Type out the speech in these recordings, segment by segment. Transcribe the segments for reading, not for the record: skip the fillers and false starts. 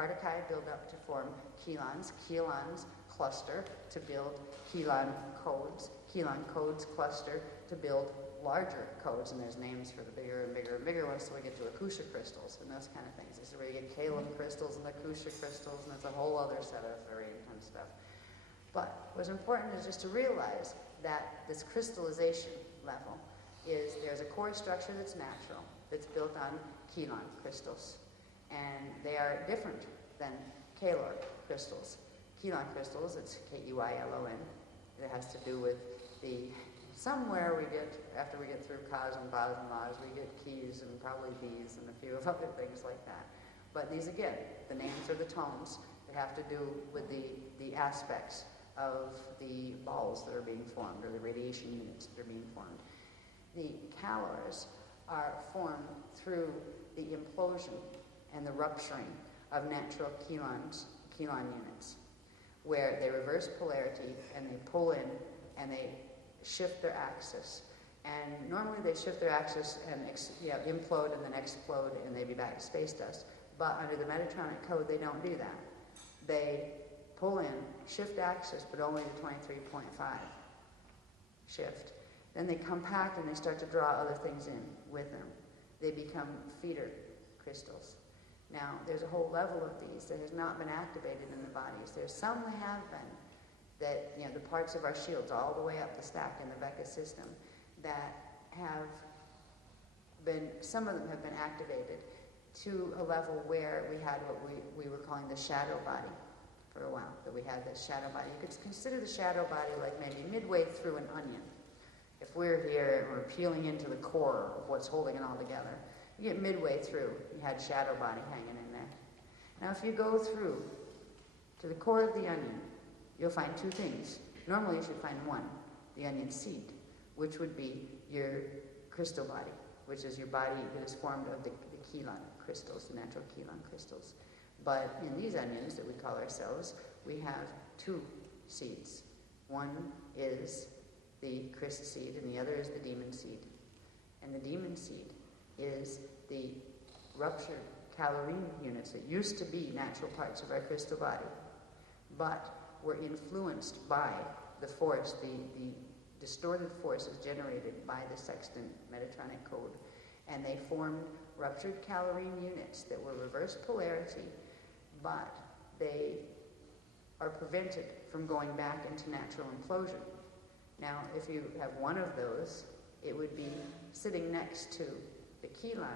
particuli build up to form chelons. Chelons cluster to build chelon codes. Chelon codes cluster to build larger codes, and there's names for the bigger and bigger and bigger ones, so we get to acoustic crystals and those kind of things. This is where you get kaolin crystals and acoustic crystals, and it's a whole other set of very intense stuff. But what's important is just to realize that this crystallization level is there's a core structure that's natural, that's built on chelon crystals, and they are different than Kaolin crystals. Chelon crystals, it's Keylon. It has to do with somewhere we get, after we get through Kas and Bas and Las, we get keys and probably Bs and a few of other things like that. But these, again, the names are the tones that have to do with the aspects of the balls that are being formed, or the radiation units that are being formed. The calors are formed through the implosion and the rupturing of natural chelon units, where they reverse polarity and they pull in and they shift their axis. And normally they shift their axis and implode and then explode and they be back to space dust. But under the Metatronic code, they don't do that. They pull in, shift axis, but only to 23.5 shift. Then they compact and they start to draw other things in with them. They become feeder crystals. Now, there's a whole level of these that has not been activated in the bodies. There's some that have been, that, the parts of our shields all the way up the stack in the Vecca system that have been, some of them have been activated to a level where we had what we were calling the shadow body for a while, that we had this shadow body. You could consider the shadow body like maybe midway through an onion. If we're here and we're peeling into the core of what's holding it all together, you get midway through, you had shadow body hanging in there. Now if you go through to the core of the onion, you'll find two things. Normally you should find one, the onion seed, which would be your crystal body, which is your body that is formed of the chelon crystals, the natural chelon crystals. But in these onions that we call ourselves, we have two seeds. One is the Christ seed, and the other is the demon seed. And the demon seed is the ruptured calorine units that used to be natural parts of our crystal body, but were influenced by the force, the distorted forces generated by the sextant Metatronic code. And they formed ruptured calorine units that were reverse polarity, but they are prevented from going back into natural implosion. Now, if you have one of those, it would be sitting next to the chelon,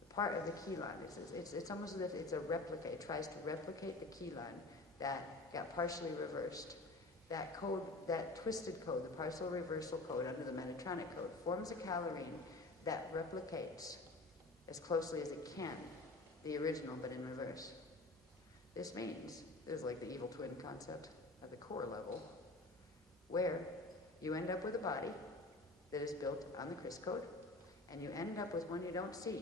the part of the chelon. It's almost as if it's a replica. It tries to replicate the chelon that got partially reversed. That code, that twisted code, the partial reversal code under the Metatronic code, forms a calorine that replicates as closely as it can the original, but in reverse. This means, this is like the evil twin concept at the core level, where you end up with a body that is built on the Chris code, and you end up with one you don't see,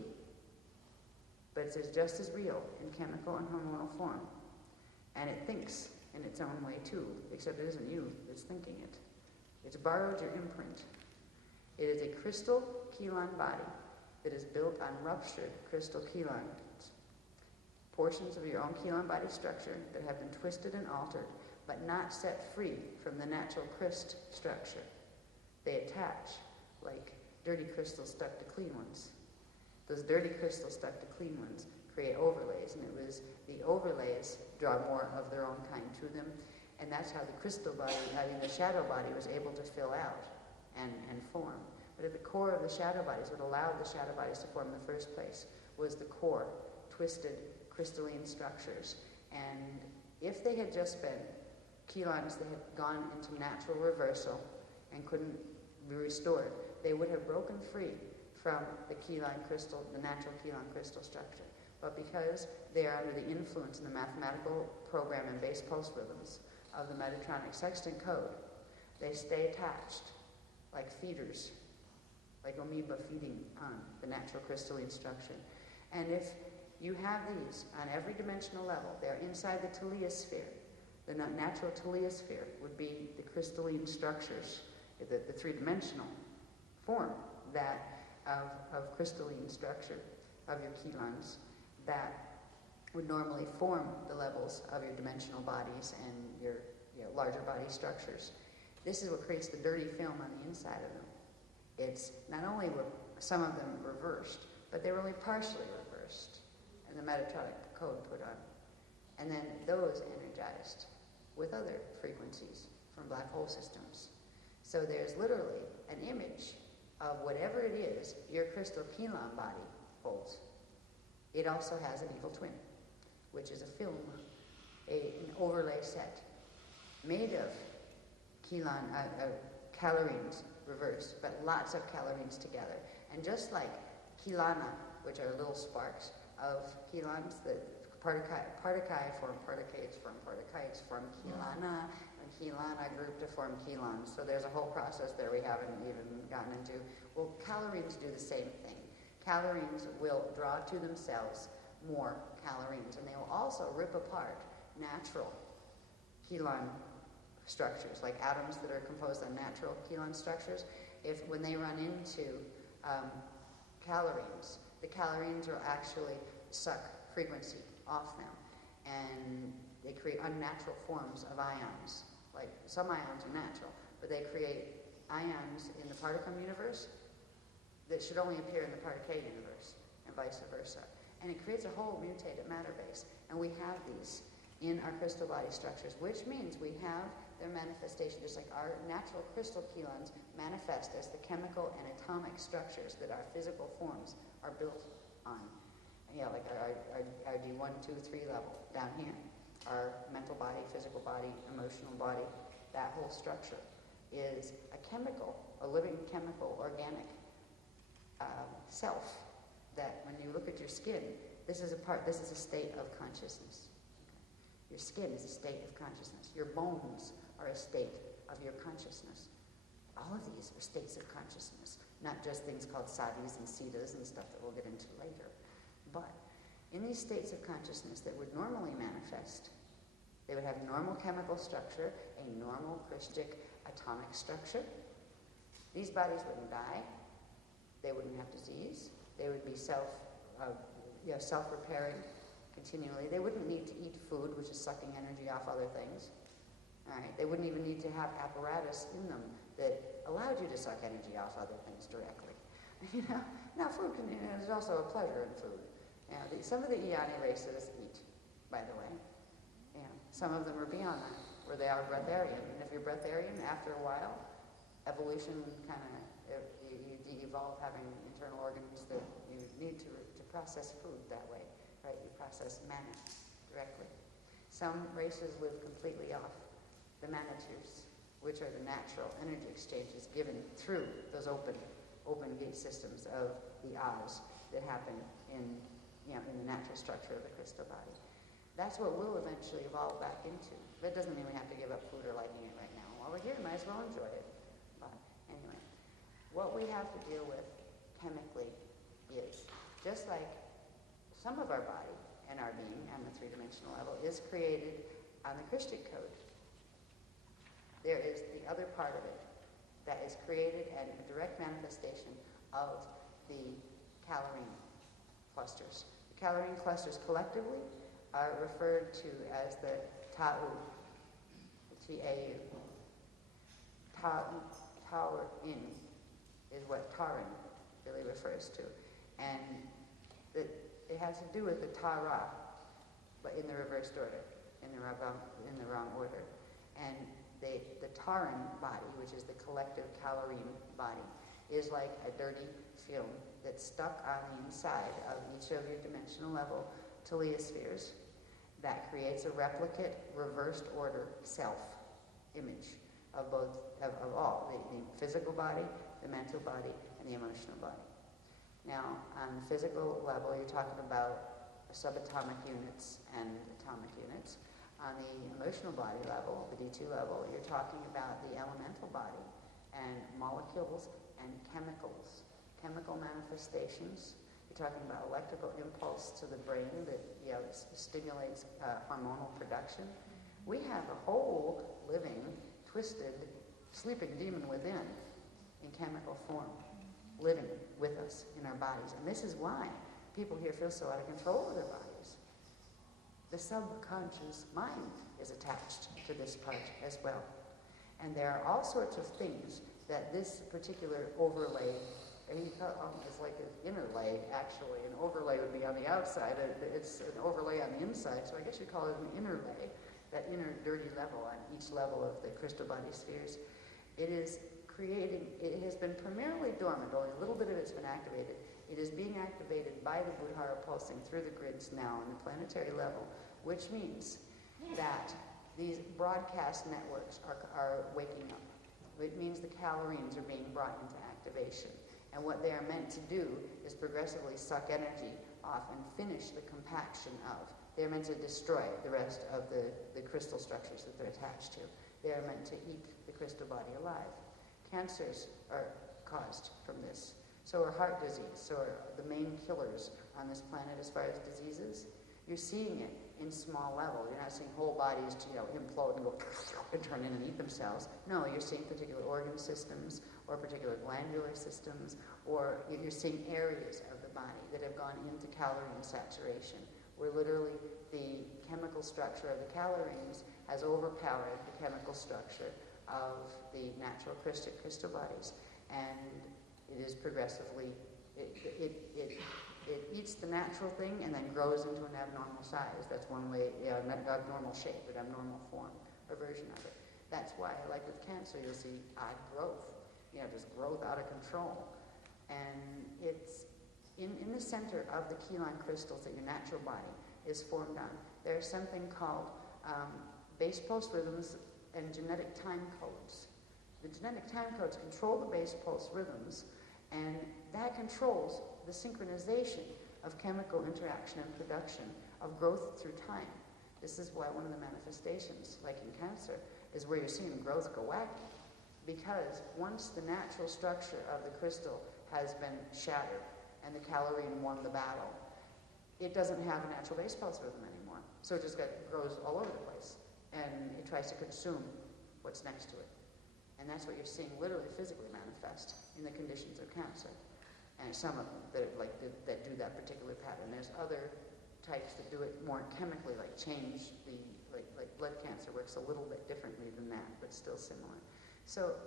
but it's just as real in chemical and hormonal form. And it thinks in its own way too, except it isn't you that's thinking it. It's borrowed your imprint. It is a crystal chelon body that is built on ruptured crystal chelons, portions of your own chelon body structure that have been twisted and altered, but not set free from the natural crystal structure. They attach like dirty crystals stuck to clean ones. Those dirty crystals stuck to clean ones create overlays, and it was the overlays draw more of their own kind to them, and that's how the crystal body, the shadow body, was able to fill out and form. But at the core of the shadow bodies, what allowed the shadow bodies to form in the first place was the core, twisted crystalline structures. And if they had just been chelons that had gone into natural reversal and couldn't be restored, they would have broken free from the chelon crystal, the natural chelon crystal structure. But because they are under the influence in the mathematical program and base pulse rhythms of the Metatronic sextant code, they stay attached like feeders, like amoeba feeding on the natural crystalline structure. And if you have these on every dimensional level, they're inside the teliosphere. The natural teliosphere would be the crystalline structures, the three-dimensional form that of crystalline structure of your chelons that would normally form the levels of your dimensional bodies and your larger body structures. This is what creates the dirty film on the inside of them. It's not only were some of them reversed, but they were only partially reversed, and the metatronic code put on. And then those energized with other frequencies from black hole systems. So there's literally an image of whatever it is your crystal Keelan body holds. It also has an evil twin, which is a film, an overlay set, made of Keelan, calorines reversed, but lots of calorines together. And just like Keelana, which are little sparks of Keelans, the particae form particates from Keelana, and Keelana group to form Keelans. So there's a whole process there we haven't even gotten into. Well, calorines do the same thing. Calorines will draw to themselves more calorines, and they will also rip apart natural Keelan structures, like atoms that are composed of natural Keelan structures. When they run into calorines, the calorines will actually suck frequency off them, and they create unnatural forms of ions. Like some ions are natural, but they create ions in the particum universe that should only appear in the particle universe, and vice versa. And it creates a whole mutated matter base. And we have these in our crystal body structures, which means we have their manifestation, just like our natural crystal Keelans manifest as the chemical and atomic structures that our physical forms are built on. Like our D1, 2, 3 level down here. Our mental body, physical body, emotional body, that whole structure is a chemical, a living chemical, organic self that when you look at your skin, this is a state of consciousness. Okay? Your skin is a state of consciousness. Your bones are a state of your consciousness. All of these are states of consciousness, not just things called sadhis and siddhas and stuff that we'll get into later. But in these states of consciousness that would normally manifest, they would have normal chemical structure, a normal Christic atomic structure. These bodies wouldn't die. They wouldn't have disease. They would be self-repairing continually. They wouldn't need to eat food, which is sucking energy off other things. All right. They wouldn't even need to have apparatus in them that allowed you to suck energy off other things directly. Now food there's also a pleasure in food. Some of the Eoni races eat, by the way. Some of them are beyond that, where they are breatharian. And if you're breatharian, after a while, evolution kind of, you de-evolve having internal organs that you need to process food that way, right? You process mana directly. Some races live completely off the manatures, which are the natural energy exchanges given through those open gate systems of the Oz that happen in the natural structure of the crystal body. That's what we'll eventually evolve back into. That doesn't mean we have to give up food or liking it right now. While we're here, might as well enjoy it. But anyway, what we have to deal with chemically is, just like some of our body and our being on the three-dimensional level is created on the Christic code, there is the other part of it that is created and a direct manifestation of the calorine clusters. The calorine clusters collectively are referred to as the Ta'u, T-A-U. Ta'urin is what Tarin really refers to. And it has to do with the Tara, but in the reversed order, in the wrong order. And the Taran body, which is the collective calorine body, is like a dirty film that's stuck on the inside of each of your dimensional level teliospheres that creates a replicate reversed order self image of all, the physical body, the mental body, and the emotional body. Now, on the physical level, you're talking about subatomic units and atomic units. On the emotional body level, the D2 level, you're talking about the elemental body and molecules and chemicals, chemical manifestations. You're talking about electrical impulse to the brain that stimulates hormonal production. We have a whole living, twisted, sleeping demon within in chemical form, living with us in our bodies. And this is why people here feel so out of control with their bodies. the subconscious mind is attached to this part as well. And there are all sorts of things that this particular overlay, and it's like an inner lay, actually. An overlay would be on the outside. It's an overlay on the inside, so I guess you'd call it an inner lay, that inner dirty level on each level of the crystal body spheres. It is creating, it has been primarily dormant, only a little bit of it's been activated. It is being activated by the Buddhara pulsing through the grids now on the planetary level, which means that these broadcast networks are waking up. It means the calorines are being brought into activation. And what they are meant to do is progressively suck energy off and finish the compaction of. They're meant to destroy the rest of the crystal structures that they're attached to. They are meant to eat the crystal body alive. Cancers are caused from this. So are heart disease. So are the main killers on this planet as far as diseases. You're seeing it in small level. You're not seeing whole bodies, implode and go and turn in and eat themselves. No, you're seeing particular organ systems or particular glandular systems, or you're seeing areas of the body that have gone into calorine saturation, where literally the chemical structure of the calorines has overpowered the chemical structure of the natural crystal bodies. And it is progressively, it eats the natural thing and then grows into an abnormal size. That's one way, not abnormal shape, but abnormal form or version of it. That's why, like with cancer, you'll see odd growth. Just growth out of control. And it's in the center of the Keelan crystals that your natural body is formed on. There's something called base pulse rhythms and genetic time codes. The genetic time codes control the base pulse rhythms, and that controls the synchronization of chemical interaction and production of growth through time. This is why one of the manifestations, like in cancer, is where you're seeing growth go wacky. Because once the natural structure of the crystal has been shattered and the calorine won the battle, it doesn't have a natural base pulse rhythm anymore. So it just grows all over the place. And it tries to consume what's next to it. And that's what you're seeing literally physically manifest in the conditions of cancer. And some of them that do that particular pattern. There's other types that do it more chemically, like change the, like blood cancer works a little bit differently than that, but still similar. So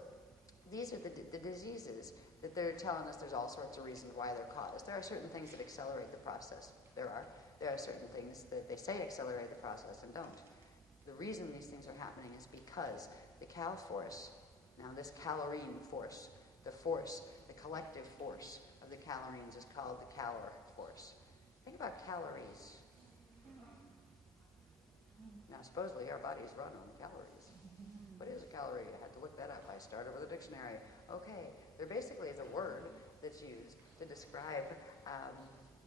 these are the diseases that they're telling us there's all sorts of reasons why they're caused. There are certain things that accelerate the process. There are certain things that they say accelerate the process and don't. The reason these things are happening is because the cal force, now this calorine force, the collective force of the calorines is called the calor force. Think about calories. Now, supposedly our bodies run on calories. What is a calorie? I had to look that up. I started with a dictionary. Okay, there basically is a word that's used to describe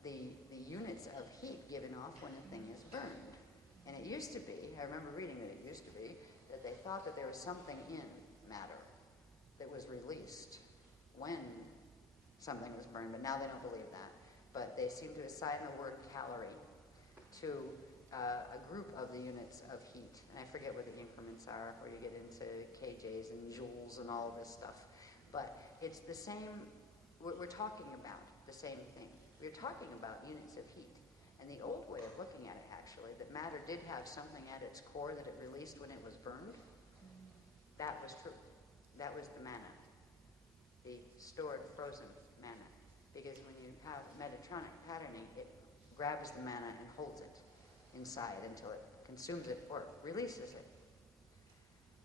the units of heat given off when a thing is burned. And it used to be, I remember reading that it used to be, that they thought that there was something in matter that was released when something was burned, but now they don't believe that. But they seem to assign the word calorie to a group of the units of heat. And I forget what the increments are, where you get into kJs and joules and all of this stuff. But it's the same, we're talking about the same thing. We're talking about units of heat. And the old way of looking at it, actually, that matter did have something at its core that it released when it was burned, that was true. That was the mana, the stored, frozen mana. Because when you have metatronic patterning, it grabs the mana and holds it inside until it consumes it or releases it.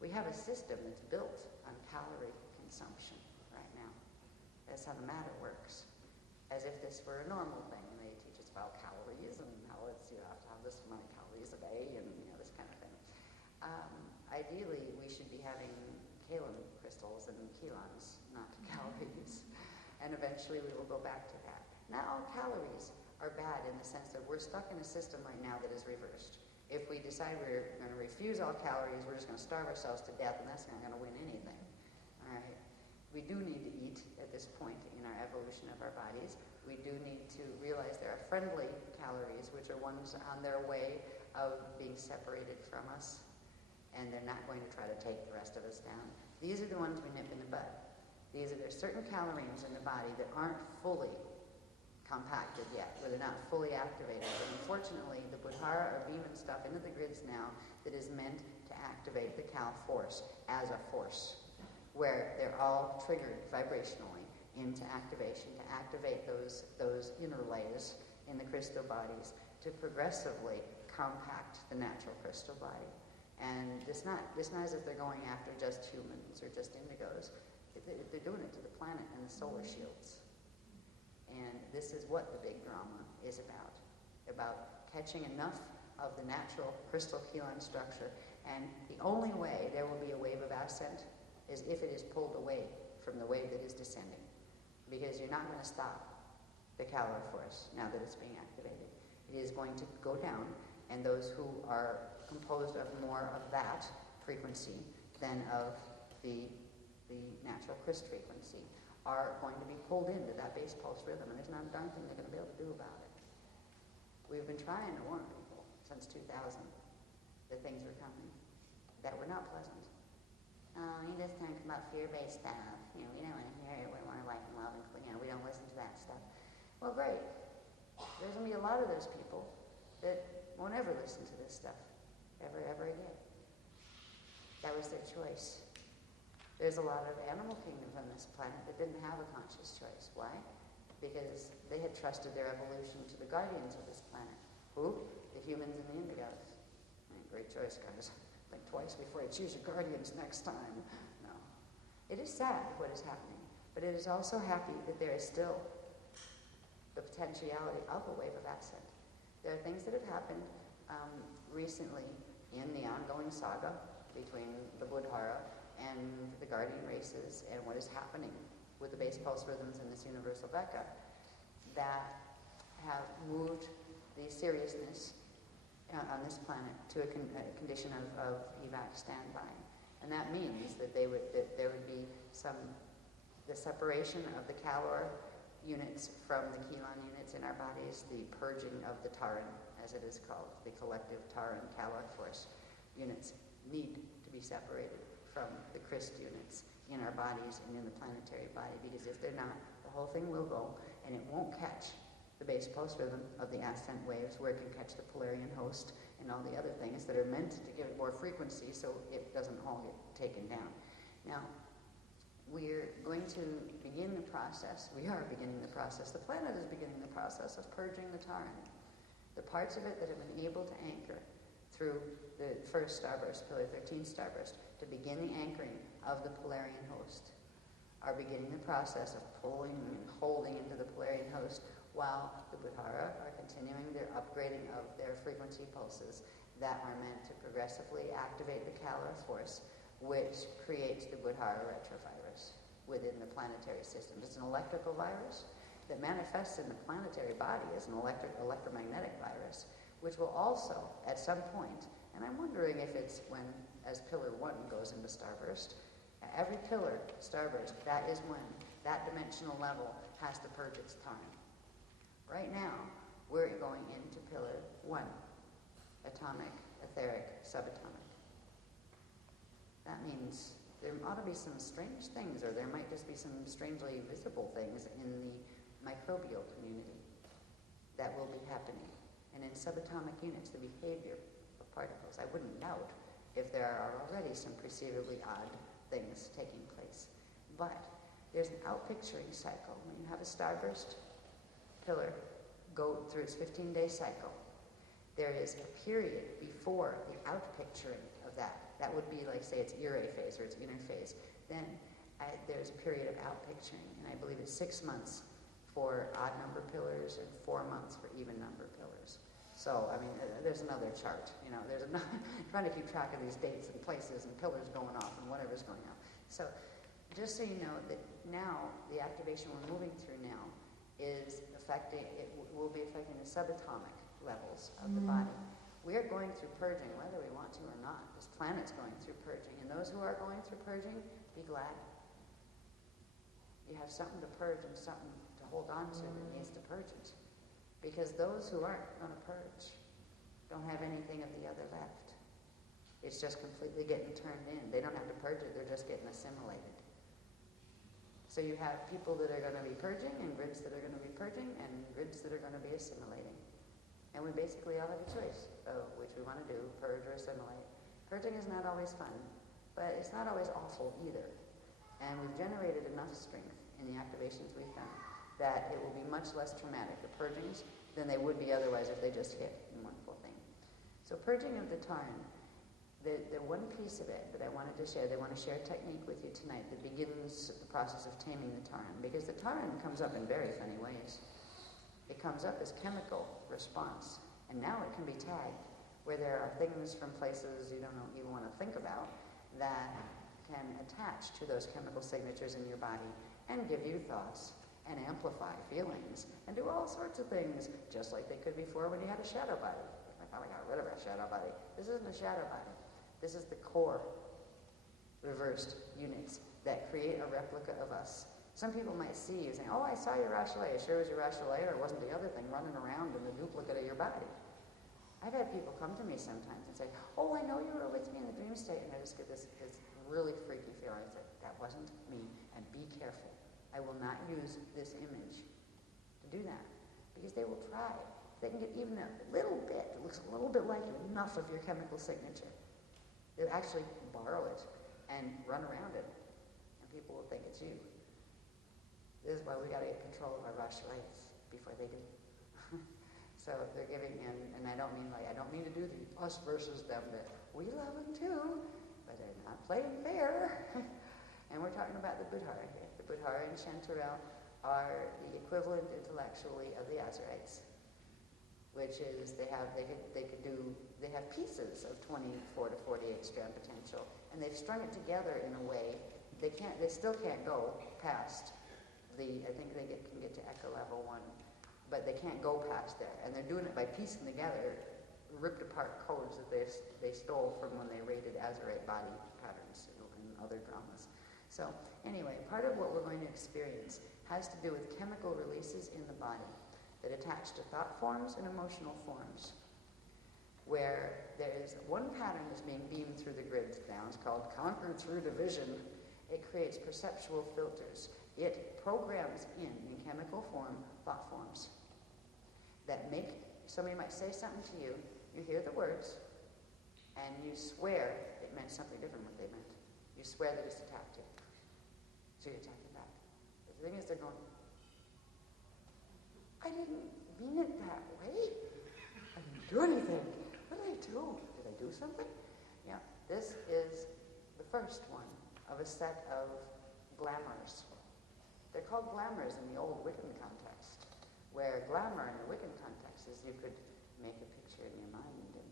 We have a system that's built on calorie consumption right now. That's how the matter works. As if this were a normal thing, and they teach us about calories and how it's, how this many calories a day and this kind of thing. Ideally, we should be having kaolin crystals and chelons, not calories. And eventually we will go back to that. Not all calories are bad in the sense that we're stuck in a system right now that is reversed. If we decide we're going to refuse all calories, we're just going to starve ourselves to death, and that's not going to win anything. All right? We do need to eat at this point in our evolution of our bodies. We do need to realize there are friendly calories, which are ones on their way of being separated from us, and they're not going to try to take the rest of us down. These are the ones we nip in the bud. There's certain calorines in the body that aren't fully compacted yet, where they're not fully activated. But unfortunately, the Buddhara are beaming stuff into the grids now that is meant to activate the Cal force as a force, where they're all triggered vibrationally into activation to activate those inner layers in the crystal bodies to progressively compact the natural crystal body. And it's not as if they're going after just humans or just indigos. They're doing it to the planet and the solar shields. And this is what the big drama is about catching enough of the natural crystal Keelan structure. And the only way there will be a wave of ascent is if it is pulled away from the wave that is descending. Because you're not going to stop the calor force now that it's being activated. It is going to go down, and those who are composed of more of that frequency than of the natural crystal frequency are going to be pulled into that base pulse rhythm, and there's not a darn thing they're going to be able to do about it. We've been trying to warn people since 2000 that things were coming that were not pleasant. Oh, you just talk about fear-based stuff. We don't want to hear it. We want to light and love and clean. We don't listen to that stuff. Well, great. There's going to be a lot of those people that won't ever listen to this stuff, ever again. That was their choice. There's a lot of animal kingdoms on this planet that didn't have a conscious choice. Why? Because they had trusted their evolution to the guardians of this planet. Who? The humans and the indigos. Great choice, guys. Think twice before you choose your guardians next time. No. It is sad what is happening, but it is also happy that there is still the potentiality of a wave of ascent. There are things that have happened recently in the ongoing saga between the Buddhara and the guardian races and what is happening with the base pulse rhythms in this universal Becca that have moved the seriousness on this planet to a condition of evac standby. And that means that there would be the separation of the calor units from the Keelan units in our bodies, the purging of the Taran, as it is called, the collective Taran calor force units need to be separated from the Christ units in our bodies and in the planetary body, because if they're not, the whole thing will go and it won't catch the base pulse rhythm of the ascent waves, where it can catch the Polarian host and all the other things that are meant to give it more frequency so it doesn't all get taken down. Now, we're going to begin the process. We are beginning the process. The planet is beginning the process of purging the Taran. The parts of it that have been able to anchor through the first starburst, Pillar 13 starburst, to begin the anchoring of the Polarian host, are beginning the process of pulling and holding into the Polarian host, while the Buddhara are continuing their upgrading of their frequency pulses that are meant to progressively activate the calor force, which creates the Buddhara retrovirus within the planetary system. It's an electrical virus that manifests in the planetary body as an electromagnetic virus, which will also, at some point, and I'm wondering if it's as Pillar 1 goes into starburst, every pillar starburst, that is when that dimensional level has to purge its time. Right now, we're going into Pillar 1, atomic, etheric, subatomic. That means there ought to be some strange things, or there might just be some strangely visible things in the microbial community that will be happening. And in subatomic units, the behavior of particles, I wouldn't doubt if there are already some perceivably odd things taking place. But there's an outpicturing cycle. When you have a starburst pillar go through its 15-day cycle, there is a period before the outpicturing of that. That would be like, say, its Ure phase or its inner phase. Then there's a period of outpicturing, and I believe it's 6 months for odd number pillars and 4 months for even number pillars. So, I mean, there's another chart. There's trying to keep track of these dates and places and pillars going off and whatever's going on. So, just so you know that now the activation we're moving through now is will be affecting the subatomic levels of the body. We are going through purging, whether we want to or not. This planet's going through purging, and those who are going through purging, be glad. You have something to purge and something to hold on to that needs to purge it. Because those who aren't going to purge don't have anything of the other left. It's just completely getting turned in. They don't have to purge it, they're just getting assimilated. So you have people that are going to be purging, and grids that are going to be purging, and grids that are going to be assimilating. And we basically all have a choice of which we want to do, purge or assimilate. Purging is not always fun, but it's not always awful either. And we've generated enough strength in the activations we've done that it will be much less traumatic, the purgings, than they would be otherwise if they just hit in one full thing. So purging of the Taran, the one piece of it that I wanted to share, they want to share a technique with you tonight that begins the process of taming the Taran, because the Taran comes up in very funny ways. It comes up as chemical response, and now it can be tagged, where there are things from places you don't even want to think about that can attach to those chemical signatures in your body and give you thoughts and amplify feelings and do all sorts of things, just like they could before when you had a shadow body. I finally got rid of our shadow body. This isn't a shadow body. This is the core reversed units that create a replica of us. Some people might see you saying, oh, I saw your Rachalet. It sure was your Rachalet, or it wasn't the other thing running around in the duplicate of your body. I've had people come to me sometimes and say, oh, I know you were with me in the dream state, and I just get this really freaky feeling. I said, that wasn't me, and be careful. I will not use this image to do that, because they will try. They can get even a little bit, it looks a little bit like enough of your chemical signature. They'll actually borrow it and run around it, and people will think it's you. This is why we got to get control of our Rachalets before they do. So they're giving in, and I don't mean to do the us versus them bit. We love them too, but they're not playing fair. And we're talking about the Budhara here. The Budhara and Chanterelle are the equivalent intellectually of the Azarites, which is they have pieces of 24 to 48 strand potential, and they've strung it together in a way they still can't go past I think they can get to echo level 1, but they can't go past there, and they're doing it by piecing together ripped apart codes that they stole from when they raided Azarite body patterns in other dramas. So anyway, part of what we're going to experience has to do with chemical releases in the body that attach to thought forms and emotional forms, where there is one pattern that's being beamed through the grids now. It's called Conquer Through Division. It creates perceptual filters. It programs in chemical form thought forms that make, somebody might say something to you, you hear the words, and you swear it meant something different than what they meant. You swear that it's attacked you. So you attack it back. The thing is, they're going, I didn't mean it that way. I didn't do anything. What did I do? Did I do something? Yeah, this is the first one of a set of glamours. They're called glamours in the old Wiccan context, where glamour in the Wiccan context is you could make a picture in your mind and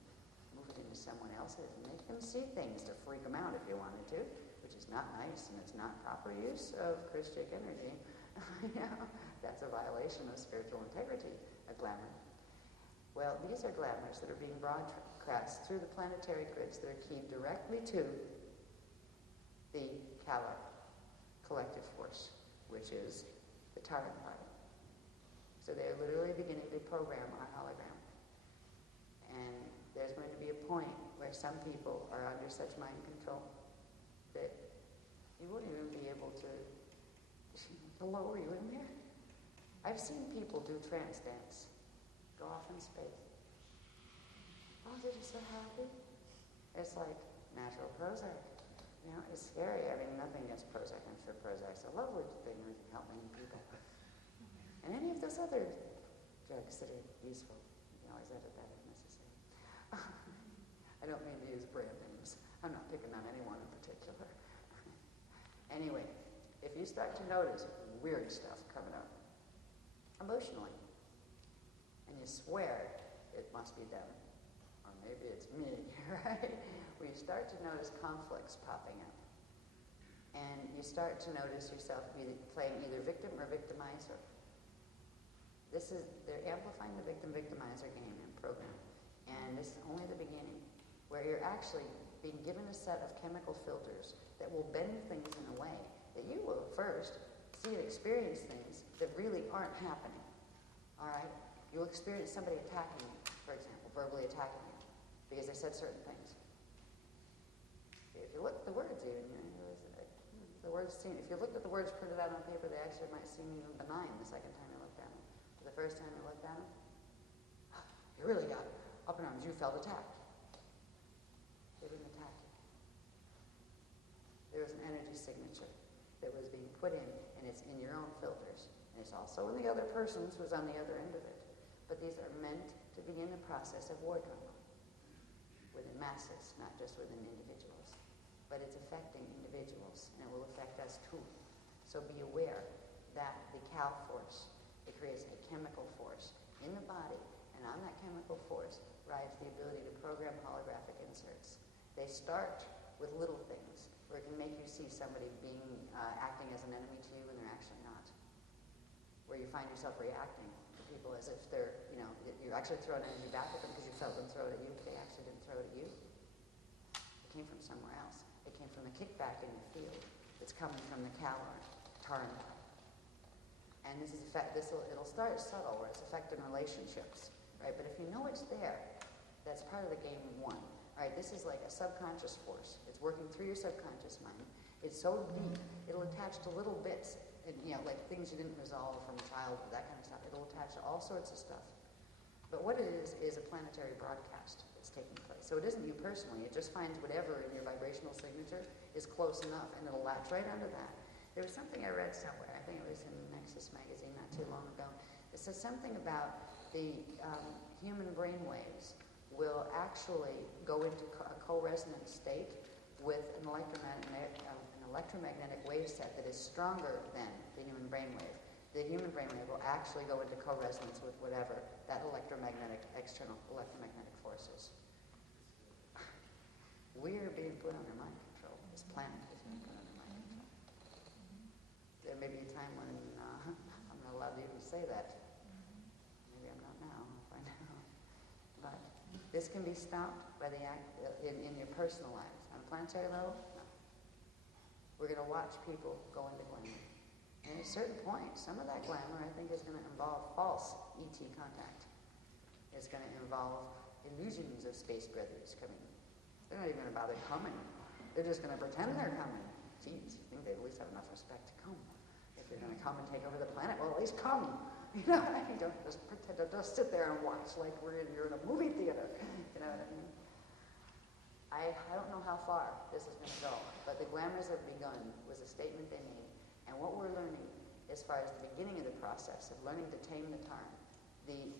move it into someone else's and make them see things to freak them out if you wanted to, which is not nice, and it's not proper use of Christic energy. That's a violation of spiritual integrity, a glamour. Well, these are glamours that are being broadcast through the planetary grids that are keyed directly to the Kala collective force, which is the Taran party. So they're literally beginning to program our hologram. And there's going to be a point where some people are under such mind control that you wouldn't even be able to lower you in there. I've seen people do trance dance, go off in space. Oh, they're just so happy. It's like natural Prozac. You know, it's scary. I mean, nothing against Prozac. I'm sure Prozac's a lovely thing that can help many people. And any of those other drugs that are useful, you can always edit that if necessary. I don't mean to use brand names. I'm not picking on anyone in particular. Anyway, if you start to notice weird stuff coming up emotionally, and you swear it must be them, or maybe it's me, right? Where you start to notice conflicts popping up, and you start to notice yourself playing either victim or victimizer. They're amplifying the victim-victimizer game and program, and this is only the beginning, where you're actually being given a set of chemical filters that will bend things in a way that you will first see and experience things that really aren't happening. All right? You'll experience somebody attacking you, for example, verbally attacking you, because they said certain things. If you look at the words even, you know, it's The words seem, if you looked at the words printed out on paper, they actually might seem even benign the second time you looked at them. But the first time you looked at them, you really got up in arms. You felt attacked. They didn't attack you. There was an energy signature that was being put in, and it's in your own filters. And it's also in the other person's who's on the other end of it. But these are meant to begin the process of war trauma within masses, not just within individuals. But it's affecting individuals, and it will affect us too. So be aware that the cow force, it creates a chemical force in the body, and on that chemical force rides the ability to program holographic inserts. They start with little things, where it can make you see somebody acting as an enemy to you when they're actually not. Where you find yourself reacting to people as if they're, you're actually throwing energy back at them because you felt them throw it at you, but they actually didn't throw it at you. It came from somewhere else. It came from the kickback in your field. It's coming from the cow tarn. And it'll start subtle, where it's affecting relationships, right? But if you know it's there, that's part of the game one. All right, this is like a subconscious force. It's working through your subconscious mind. It's so deep, it'll attach to little bits, and, like things you didn't resolve from childhood, that kind of stuff. It'll attach to all sorts of stuff. But what it is a planetary broadcast that's taking place. So it isn't you personally. It just finds whatever in your vibrational signature is close enough, and it'll latch right onto that. There was something I read somewhere, I think it was in Nexus magazine not too long ago, it says something about the human brain waves will actually go into a co-resonant state with an electromagnetic wave set that is stronger than the human brainwave. The human brainwave will actually go into co-resonance with whatever that external electromagnetic force is. We're being put under mind control. This planet is being put under mind control. There may be a time when I'm not allowed to even say that. Maybe I'm not now. I'll find out. But this can be stopped by the act in your personal lives. On a planetary level, no. We're going to watch people go into glamour. And at a certain point, some of that glamour, I think, is going to involve false ET contact. It's going to involve illusions of space brothers coming. They're not even going to bother coming. They're just going to pretend they're coming. Geez, you think they at least have enough respect to come. If they're going to come and take over the planet, well, at least come. I mean, don't just pretend to just sit there and watch like you're in a movie theater. You know what I mean? I don't know how far this is going to go, but the glamours have begun was a statement they made. And what we're learning as far as the beginning of the process of learning to tame the tarn,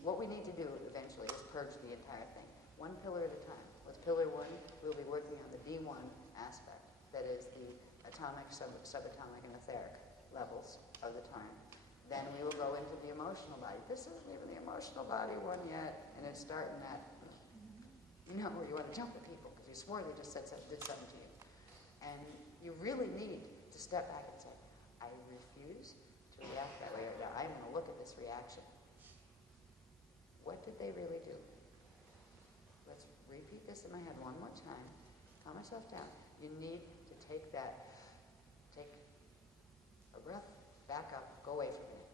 what we need to do eventually is purge the entire thing, one pillar at a time. With pillar one, we'll be working on the D1 aspect, that is the atomic, subatomic, and etheric levels of the tarn. Then we will go into the emotional body. This isn't even the emotional body one yet, and it's starting that, where you want to jump at people because you swore they just did something to you. And you really need to step back and say, I refuse to react that way right now. I'm going to look at this reaction. What did they really do? Let's repeat this in my head one more time. Calm myself down. You need to take a breath, back up, go away from it.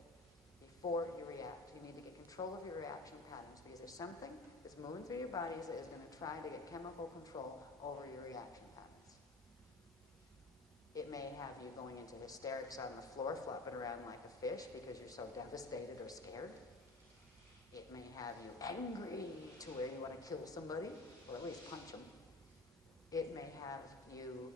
Before you react, you need to get control of your reaction patterns because there's something that's moving through your bodies that is going to try to get chemical control over your reaction patterns. It may have you going into hysterics on the floor, flopping around like a fish because you're so devastated or scared. It may have you angry to where you want to kill somebody, or at least punch them. It may have you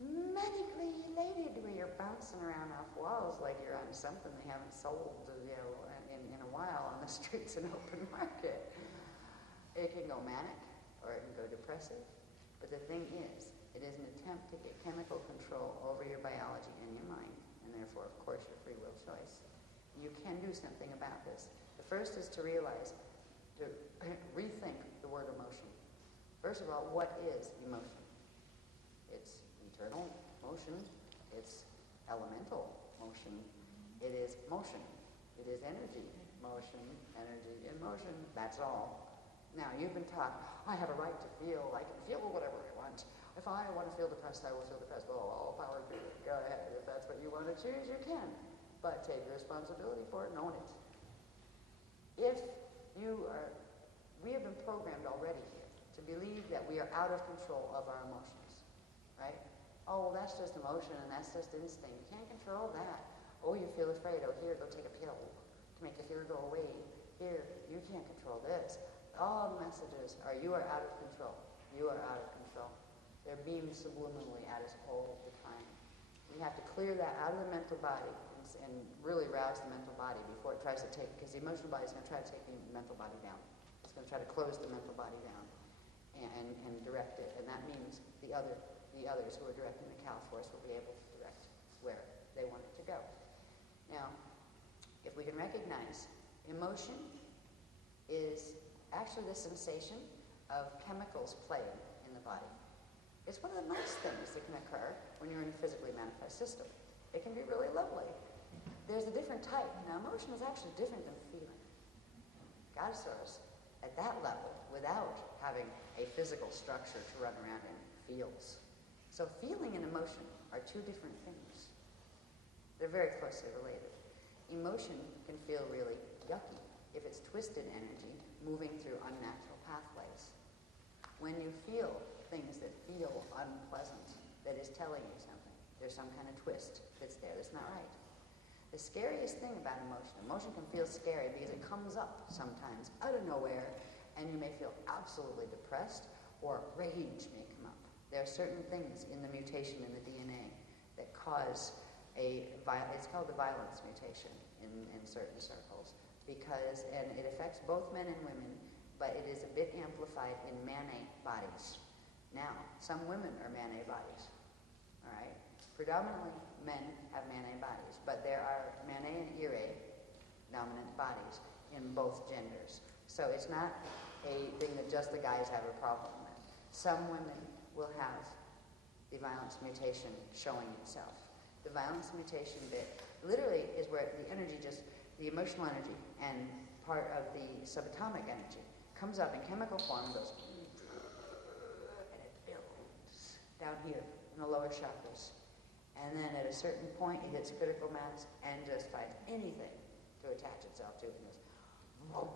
manically elated where you're bouncing around off walls like you're on something they haven't sold in a while on the streets and open market. It can go manic or it can go depressive. But the thing is, it is an attempt to get chemical control over your biology and your mind, and therefore, of course, your free will choice. You can do something about this. The first is to realize, to rethink the word emotion. First of all, what is emotion? It's eternal motion. It's elemental motion. It is motion. It is energy. Motion, energy, and motion. That's all. Now, you've been taught, I have a right to feel. I can feel whatever I want. If I want to feel depressed, I will feel depressed. Well, all power to you. Go ahead. If that's what you want to choose, you can. But take responsibility for it and own it. If we have been programmed already here to believe that we are out of control of our emotions, right? Oh, well, that's just emotion and that's just instinct. You can't control that. Oh, you feel afraid. Oh, here, go take a pill to make the fear go away. Here, you can't control this. All the messages are you are out of control. You are out of control. They're beamed subliminally at us all the time. We have to clear that out of the mental body and really rouse the mental body before it tries to take, because the emotional body is going to try to take the mental body down. It's going to try to close the mental body down and direct it. And that means the others who are directing the Cal Force will be able to direct where they want it to go. Now, if we can recognize emotion is actually the sensation of chemicals playing in the body. It's one of the nice things that can occur when you're in a physically manifest system. It can be really lovely. There's a different type. Now, emotion is actually different than feeling. God saw us at that level without having a physical structure to run around in, feels. So feeling and emotion are two different things. They're very closely related. Emotion can feel really yucky if it's twisted energy moving through unnatural pathways. When you feel things that feel unpleasant, that is telling you something, there's some kind of twist that's there that's not right. The scariest thing about emotion can feel scary because it comes up sometimes out of nowhere, and you may feel absolutely depressed, or rage may come up. There are certain things in the mutation in the DNA that cause it's called the violence mutation in certain circles, and it affects both men and women, but it is a bit amplified in man-A bodies. Now, some women are man-A bodies, all right? Predominantly, men have man-A bodies, but there are man-A and ear-A dominant bodies in both genders. So it's not a thing that just the guys have a problem with. Some women will have the violence mutation showing itself. The violence mutation bit literally is where the emotional energy and part of the subatomic energy comes up in chemical form and goes, and it builds down here in the lower chakras. And then at a certain point, it hits critical mass and just finds anything to attach itself to. It goes, whoa,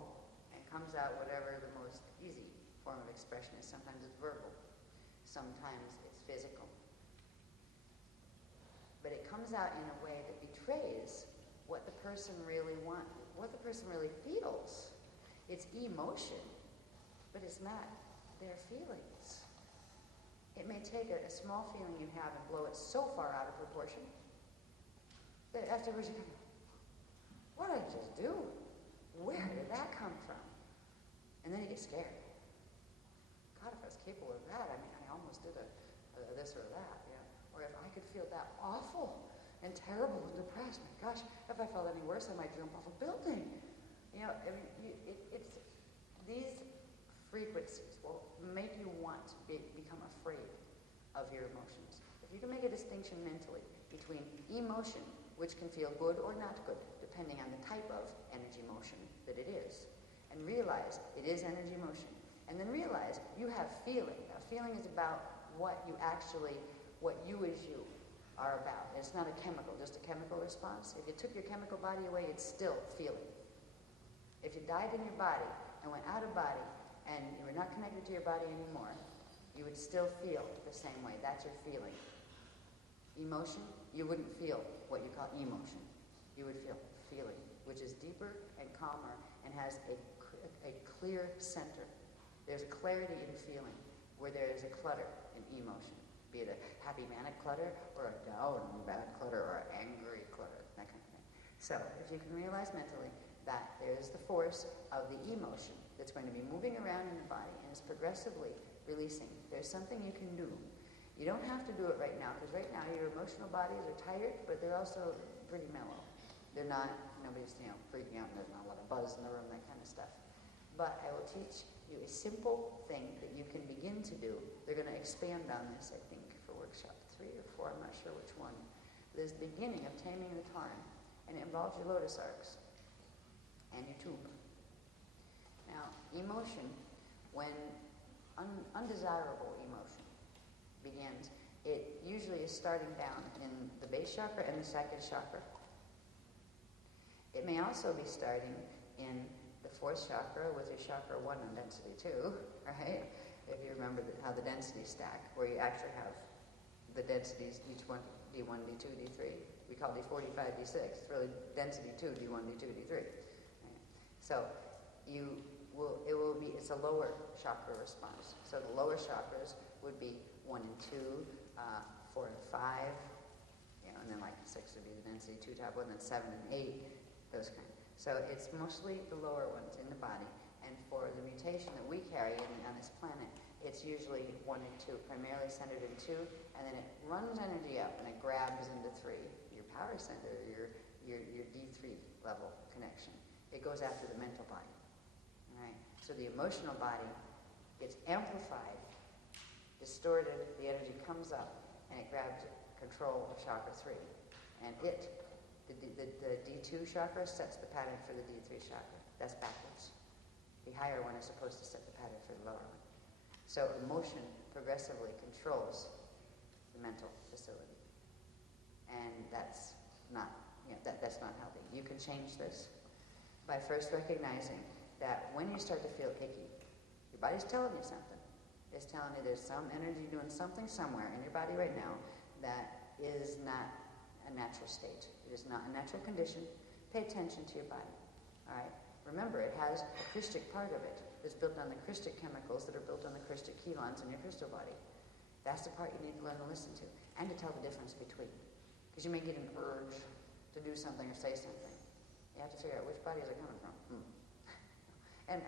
and comes out whatever the most easy form of expression is. Sometimes it's verbal. Sometimes it's physical. But it comes out in a way that betrays what the person really wants, what the person really feels. It's emotion, but it's not their feelings. It may take a small feeling you have and blow it so far out of proportion that afterwards you go, what did I just do? Where did that come from? And then you get scared. God, if I was capable of that, I mean, I almost did a this or that, yeah. Or if I could feel that awful and terrible and depressed, my gosh, if I felt any worse, I might jump off a building. You know, I mean, it's these frequencies will make you want to become afraid of your emotions. If you can make a distinction mentally between emotion, which can feel good or not good, depending on the type of energy motion that it is, and realize it is energy motion, and then realize you have feeling. Now, feeling is about what you as you are about. It's not a chemical, just a chemical response. If you took your chemical body away, it's still feeling. If you died in your body and went out of body and you were not connected to your body anymore, you would still feel the same way. That's your feeling. Emotion, you wouldn't feel what you call emotion. You would feel feeling, which is deeper and calmer and has a clear center. There's clarity in feeling where there is a clutter in emotion, be it a happy manic clutter or a down bad clutter or an angry clutter, that kind of thing. So if you can realize mentally that there's the force of the emotion that's going to be moving around in your body and is progressively releasing, there's something you can do. You don't have to do it right now, because right now your emotional bodies are tired, but they're also pretty mellow. They're not, nobody's, freaking out, and there's not a lot of buzz in the room, that kind of stuff. But I will teach you a simple thing that you can begin to do. They're going to expand on this, I think, for workshop 3 or 4, I'm not sure which one. There's the beginning of taming the tarn, and it involves your lotus arcs and your tube. Now, emotion, when undesirable emotion begins, it usually is starting down in the base chakra and the second chakra. It may also be starting in the fourth chakra with your chakra 1 on density 2, right? If you remember how the densities stack, where you actually have the densities, each one, D1, D2, D3. We call D4, D5, D6. It's really density 2, D1, D2, D3. Right? So it's a lower chakra response. So the lower chakras would be 1 and 2, 4 and 5, and then like 6 would be the density 2 type 1, then 7 and 8, those kind. So it's mostly the lower ones in the body. And for the mutation that we carry on this planet, it's usually 1 and 2, primarily centered in 2, and then it runs energy up and it grabs into 3, your power center, your D3 level connection. It goes after the mental body. Right? So the emotional body gets amplified, distorted, the energy comes up, and it grabs control of chakra 3. And the D2 chakra sets the pattern for the D3 chakra. That's backwards. The higher one is supposed to set the pattern for the lower one. So emotion progressively controls the mental facility. And that's not, that's not healthy. You can change this by first recognizing that when you start to feel icky, your body's telling you something. It's telling you there's some energy doing something somewhere in your body right now that is not a natural state. It is not a natural condition. Pay attention to your body. All right? Remember, it has a crystic part of it that's built on the crystic chemicals that are built on the crystic chelons in your crystal body. That's the part you need to learn to listen to and to tell the difference between. Because you may get an urge to do something or say something. You have to figure out which body is it coming from. And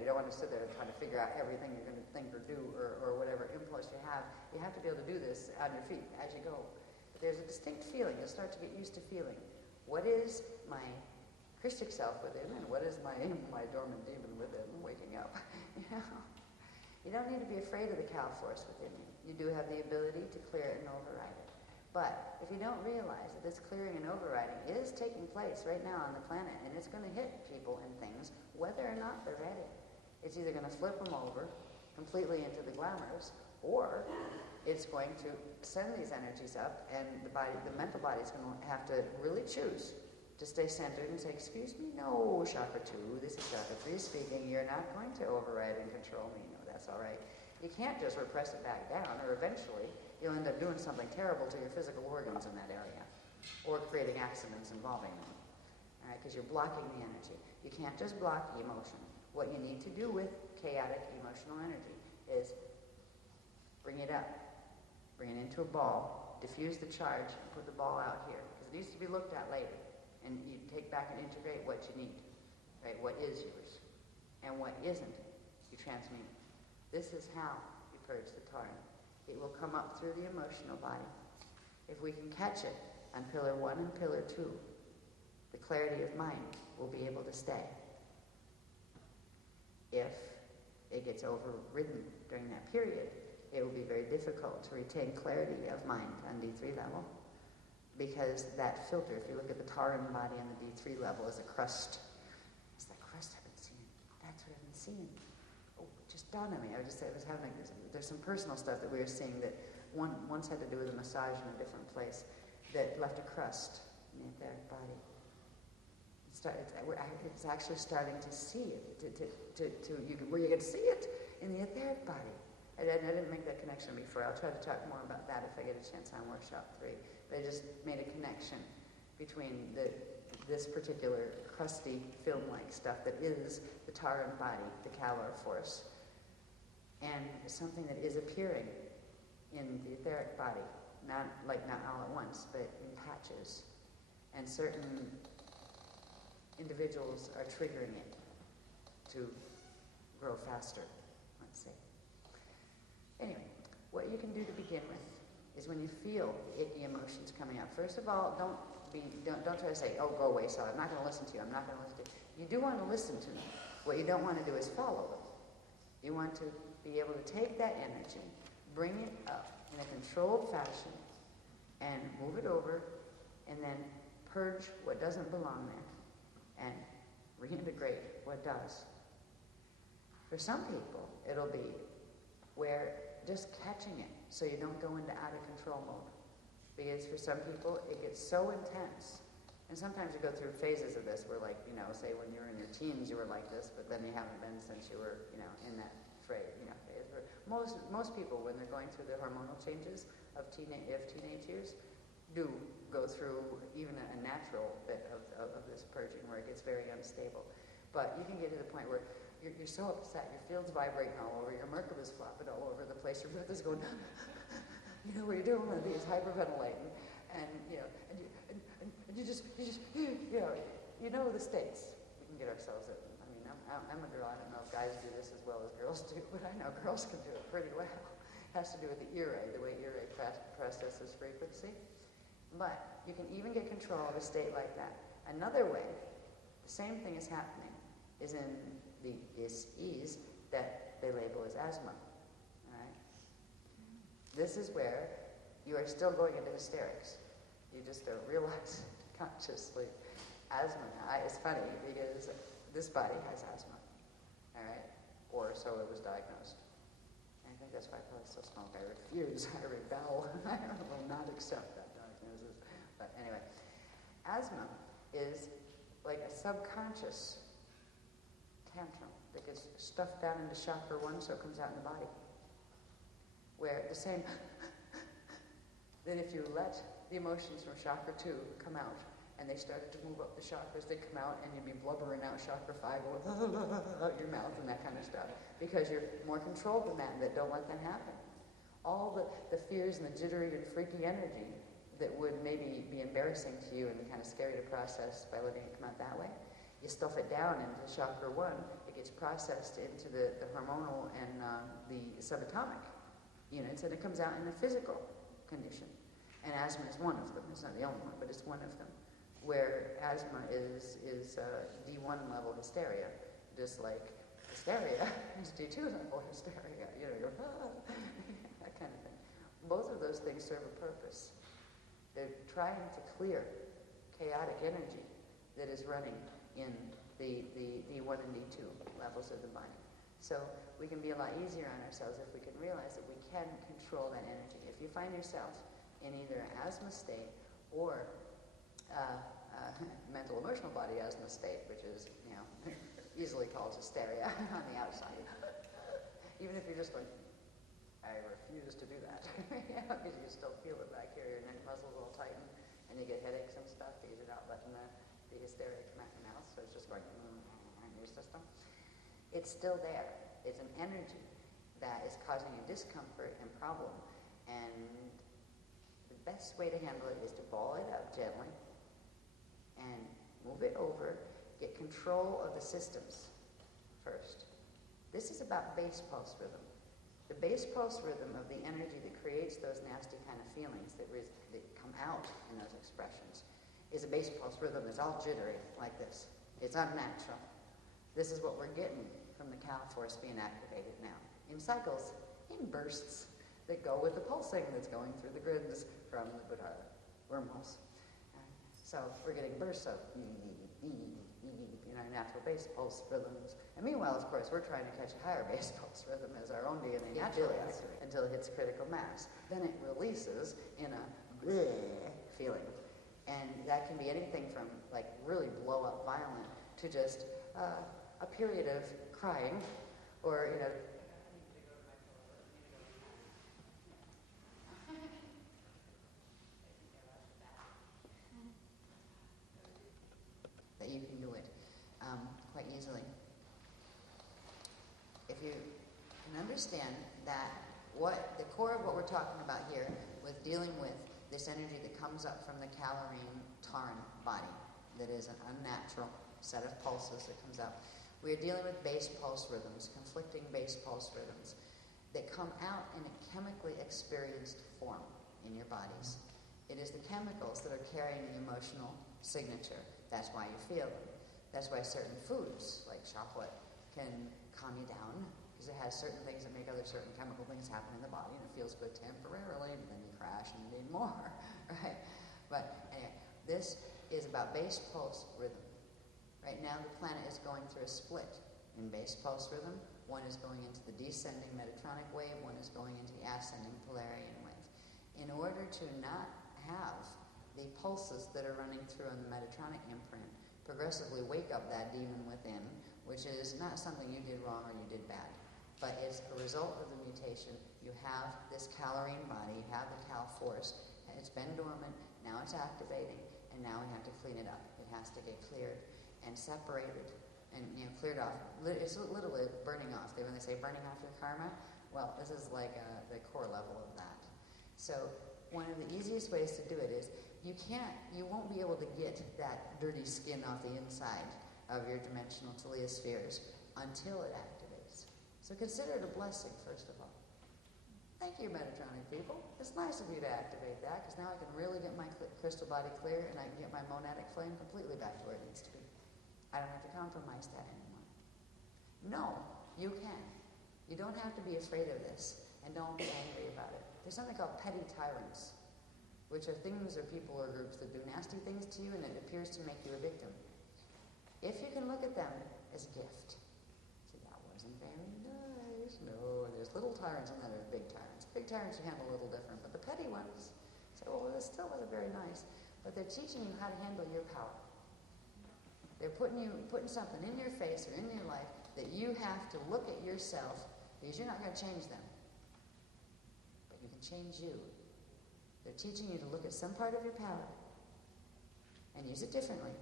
you don't want to sit there and try to figure out everything you're going to think or do or whatever impulse you have. You have to be able to do this on your feet as you go. But there's a distinct feeling. You'll start to get used to feeling. What is my Christic self within, and what is my dormant demon within waking up? You don't need to be afraid of the cow force within you. You do have the ability to clear it and override it. But if you don't realize that this clearing and overriding is taking place right now on the planet, and it's going to hit people and things whether or not they're ready. It's either going to flip them over completely into the glamours, or it's going to send these energies up, and the mental body is going to have to really choose to stay centered and say, excuse me, no, chakra 2, this is chakra 3 speaking, you're not going to override and control me. No, that's all right. You can't just repress it back down, or eventually you'll end up doing something terrible to your physical organs in that area, or creating accidents involving them, all right, because you're blocking the energy. You can't just block the emotion. What you need to do with chaotic emotional energy is bring it up, bring it into a ball, diffuse the charge, and put the ball out here, because it needs to be looked at later. And you take back and integrate what you need, right? What is yours, and what isn't, you transmute. This is how you purge the taurine. It will come up through the emotional body. If we can catch it on pillar 1 and pillar 2, the clarity of mind will be able to stay. If it gets overridden during that period, it will be very difficult to retain clarity of mind on D3 level. Because that filter, if you look at the taurine body on the D3 level, is a crust. It's that crust I've been seeing. That's what I've been seeing. Oh, it just dawned on me. I was having there's some personal stuff that we were seeing that once had to do with a massage in a different place that left a crust in the etheric body. It's actually starting to see it, where you can see it in the etheric body. I didn't make that connection before. I'll try to talk more about that if I get a chance on workshop 3. But I just made a connection between this particular crusty film-like stuff that is the taurine body, the calor force, and something that is appearing in the etheric body, not all at once, but in patches. And certain individuals are triggering it to grow faster, let's say. Anyway, what you can do to begin with is when you feel the icky emotions coming up. First of all, don't try to say, oh, go away, so I'm not going to listen to you, I'm not going to listen to you. You do want to listen to them. What you don't want to do is follow them. You want to be able to take that energy, bring it up in a controlled fashion, and move it over, and then purge what doesn't belong there, and reintegrate what does. For some people, it'll be where just catching it so you don't go into out of control mode. Because for some people, it gets so intense. And sometimes you go through phases of this where, like, say when you were in your teens, you were like this, but then you haven't been since you were, in that afraid, most people, when they're going through the hormonal changes of teenage years, do go through even a natural bit of this purging where it gets very unstable. But you can get to the point where you're so upset, your field's vibrating all over, your Merkava's flopping all over the place, your breath is going, what you're doing with these hyperventilating, and you just the states we can get ourselves in. I mean, I'm a girl. I don't know if guys do this as well as girls do, but I know girls can do it pretty well. It has to do with the ear ray, the way ear ray processes frequency. But you can even get control of a state like that. Another way, the same thing is happening, is in the is that they label as asthma. All right? This is where you are still going into hysterics. You just don't realize consciously. Asthma, it's funny because this body has asthma, all right? Or so it was diagnosed. And I think that's why I probably still smoke. I refuse, I rebel, I will not accept that diagnosis. But anyway, asthma is like a subconscious tantrum that gets stuffed down into chakra 1 so it comes out in the body. Where the same, that if you let the emotions from chakra 2 come out, and they started to move up the chakras, they'd come out and you'd be blubbering out chakra 5 going out your mouth and that kind of stuff. Because you're more controlled than that don't let that happen. All the fears and the jittery and freaky energy that would maybe be embarrassing to you and kind of scary to process by letting it come out that way, you stuff it down into chakra 1, it gets processed into the hormonal and the subatomic units, and it comes out in the physical condition. And asthma is one of them. It's not the only one, but it's one of them. Where asthma is D1 level hysteria, just like hysteria is D2 level hysteria. You're that kind of thing. Both of those things serve a purpose. They're trying to clear chaotic energy that is running in the D1 and D2 levels of the body. So we can be a lot easier on ourselves if we can realize that we can control that energy. If you find yourself in either an asthma state or mental emotional body asthma state, which is easily called hysteria on the outside. Even if you're just like, I refuse to do that, because you still feel it back here, your neck muscles all tighten, and you get headaches and stuff because you're not letting the hysteria come out your mouth, so it's just going in your system. It's still there. It's an energy that is causing you discomfort and problem, and the best way to handle it is to ball it up gently and move it over, get control of the systems first. This is about base pulse rhythm. The base pulse rhythm of the energy that creates those nasty kind of feelings that come out in those expressions is a base pulse rhythm that's all jittery like this. It's unnatural. This is what we're getting from the cow force being activated now. In cycles, in bursts that go with the pulsing that's going through the grids from the Buddha wormholes. So we're getting bursts of natural base pulse rhythms. And meanwhile, of course, we're trying to catch a higher base pulse rhythm as our own DNA naturally until it hits critical mass. Then it releases in a bleh feeling. And that can be anything from like really blow up violent to just a period of crying or, that you can do it quite easily. If you can understand that the core of what we're talking about here with dealing with this energy that comes up from the Calorine Tarn body, that is an unnatural set of pulses that comes up. We are dealing with base pulse rhythms, conflicting base pulse rhythms that come out in a chemically experienced form in your bodies. It is the chemicals that are carrying the emotional signature. That's why you feel them. That's why certain foods, like chocolate, can calm you down, because it has certain things that make other certain chemical things happen in the body, and it feels good temporarily, but then you crash and you need more, right? But anyway, this is about base pulse rhythm. Right now, the planet is going through a split in base pulse rhythm. One is going into the descending Metatronic wave, one is going into the ascending Polarian wave. In order to not have the pulses that are running through on the Metatronic imprint progressively wake up that demon within, which is not something you did wrong or you did bad. But it's a result of the mutation. You have this calorine body, you have the cal force, and it's been dormant, now it's activating, and now we have to clean it up. It has to get cleared and separated and cleared off. It's literally burning off. When they say burning off your karma, well, this is like the core level of that. So one of the easiest ways to do it is you won't be able to get that dirty skin off the inside of your dimensional teliospheres until it activates. So consider it a blessing, first of all. Thank you, Metatronic people. It's nice of you to activate that, because now I can really get my crystal body clear, and I can get my monadic flame completely back to where it needs to be. I don't have to compromise that anymore. No, you can. You don't have to be afraid of this, and don't be angry about it. There's something called petty tyrants, which are things or people or groups that do nasty things to you, and it appears to make you a victim. If you can look at them as a gift. See, that wasn't very nice. No, there's little tyrants and then there's big tyrants. Big tyrants you handle a little different, but the petty ones, say, well, this still wasn't very nice. But they're teaching you how to handle your power. They're putting something in your face or in your life that you have to look at yourself, because you're not going to change them. But you can change you. They're teaching you to look at some part of your power and use it differently,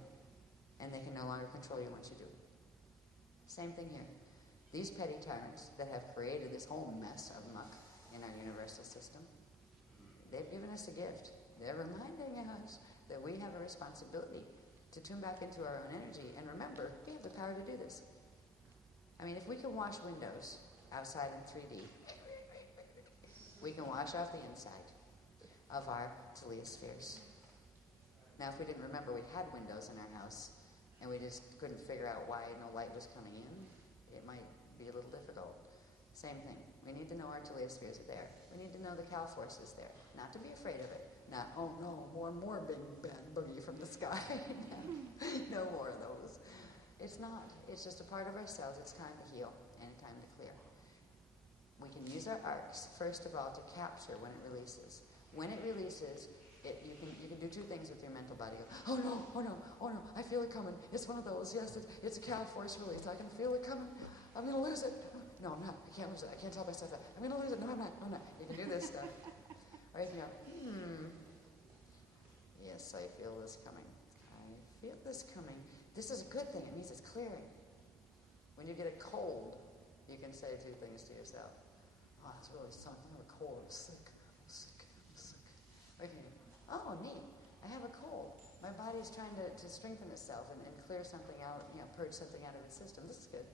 and they can no longer control you once you do. Same thing here. These petty tyrants that have created this whole mess of muck in our universal system, they've given us a gift. They're reminding us that we have a responsibility to tune back into our own energy and remember, we have the power to do this. I mean, if we can wash windows outside in 3D, we can wash off the inside of our teliospheres. Now, if we didn't remember we had windows in our house and we just couldn't figure out why no light was coming in, it might be a little difficult. Same thing. We need to know our teliospheres are there. We need to know the cal force is there. Not to be afraid of it. Not, oh no, more big bad boogie from the sky. No more of those. It's not. It's just a part of ourselves. It's time to heal and time to clear. We can use our arcs, first of all, to capture when it releases. When it releases, you can do two things with your mental body. Go, oh no, I feel it coming. It's one of those. Yes, it's a cal force release. I can feel it coming. I'm going to lose it. No, I'm not. I can't lose it. I can't tell myself that. I'm going to lose it. No, I'm not. You can do this stuff. Or you can go, yes, I feel this coming. I feel this coming. This is a good thing. It means it's clearing. When you get a cold, you can say two things to yourself. Oh, it's really something. I have a cold. I'm sick. Or you can go, oh, neat. I have a cold. My body's trying to strengthen itself and clear something out, purge something out of its system. This is good.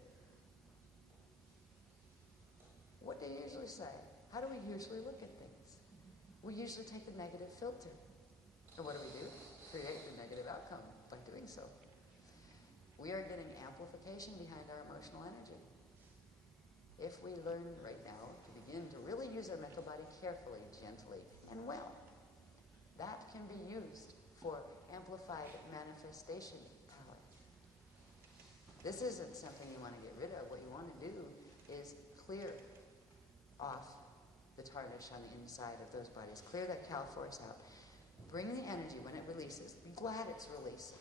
What do you usually say? How do we usually look at things? We usually take the negative filter. And what do? Create the negative outcome by doing so. We are getting amplification behind our emotional energy. If we learn right now to begin to really use our mental body carefully, gently, and well, that can be used for amplified manifestation power. This isn't something you want to get rid of. What you want to do is clear off the tarnish on the inside of those bodies. Clear that cal force out. Bring the energy when it releases. Be glad it's releasing.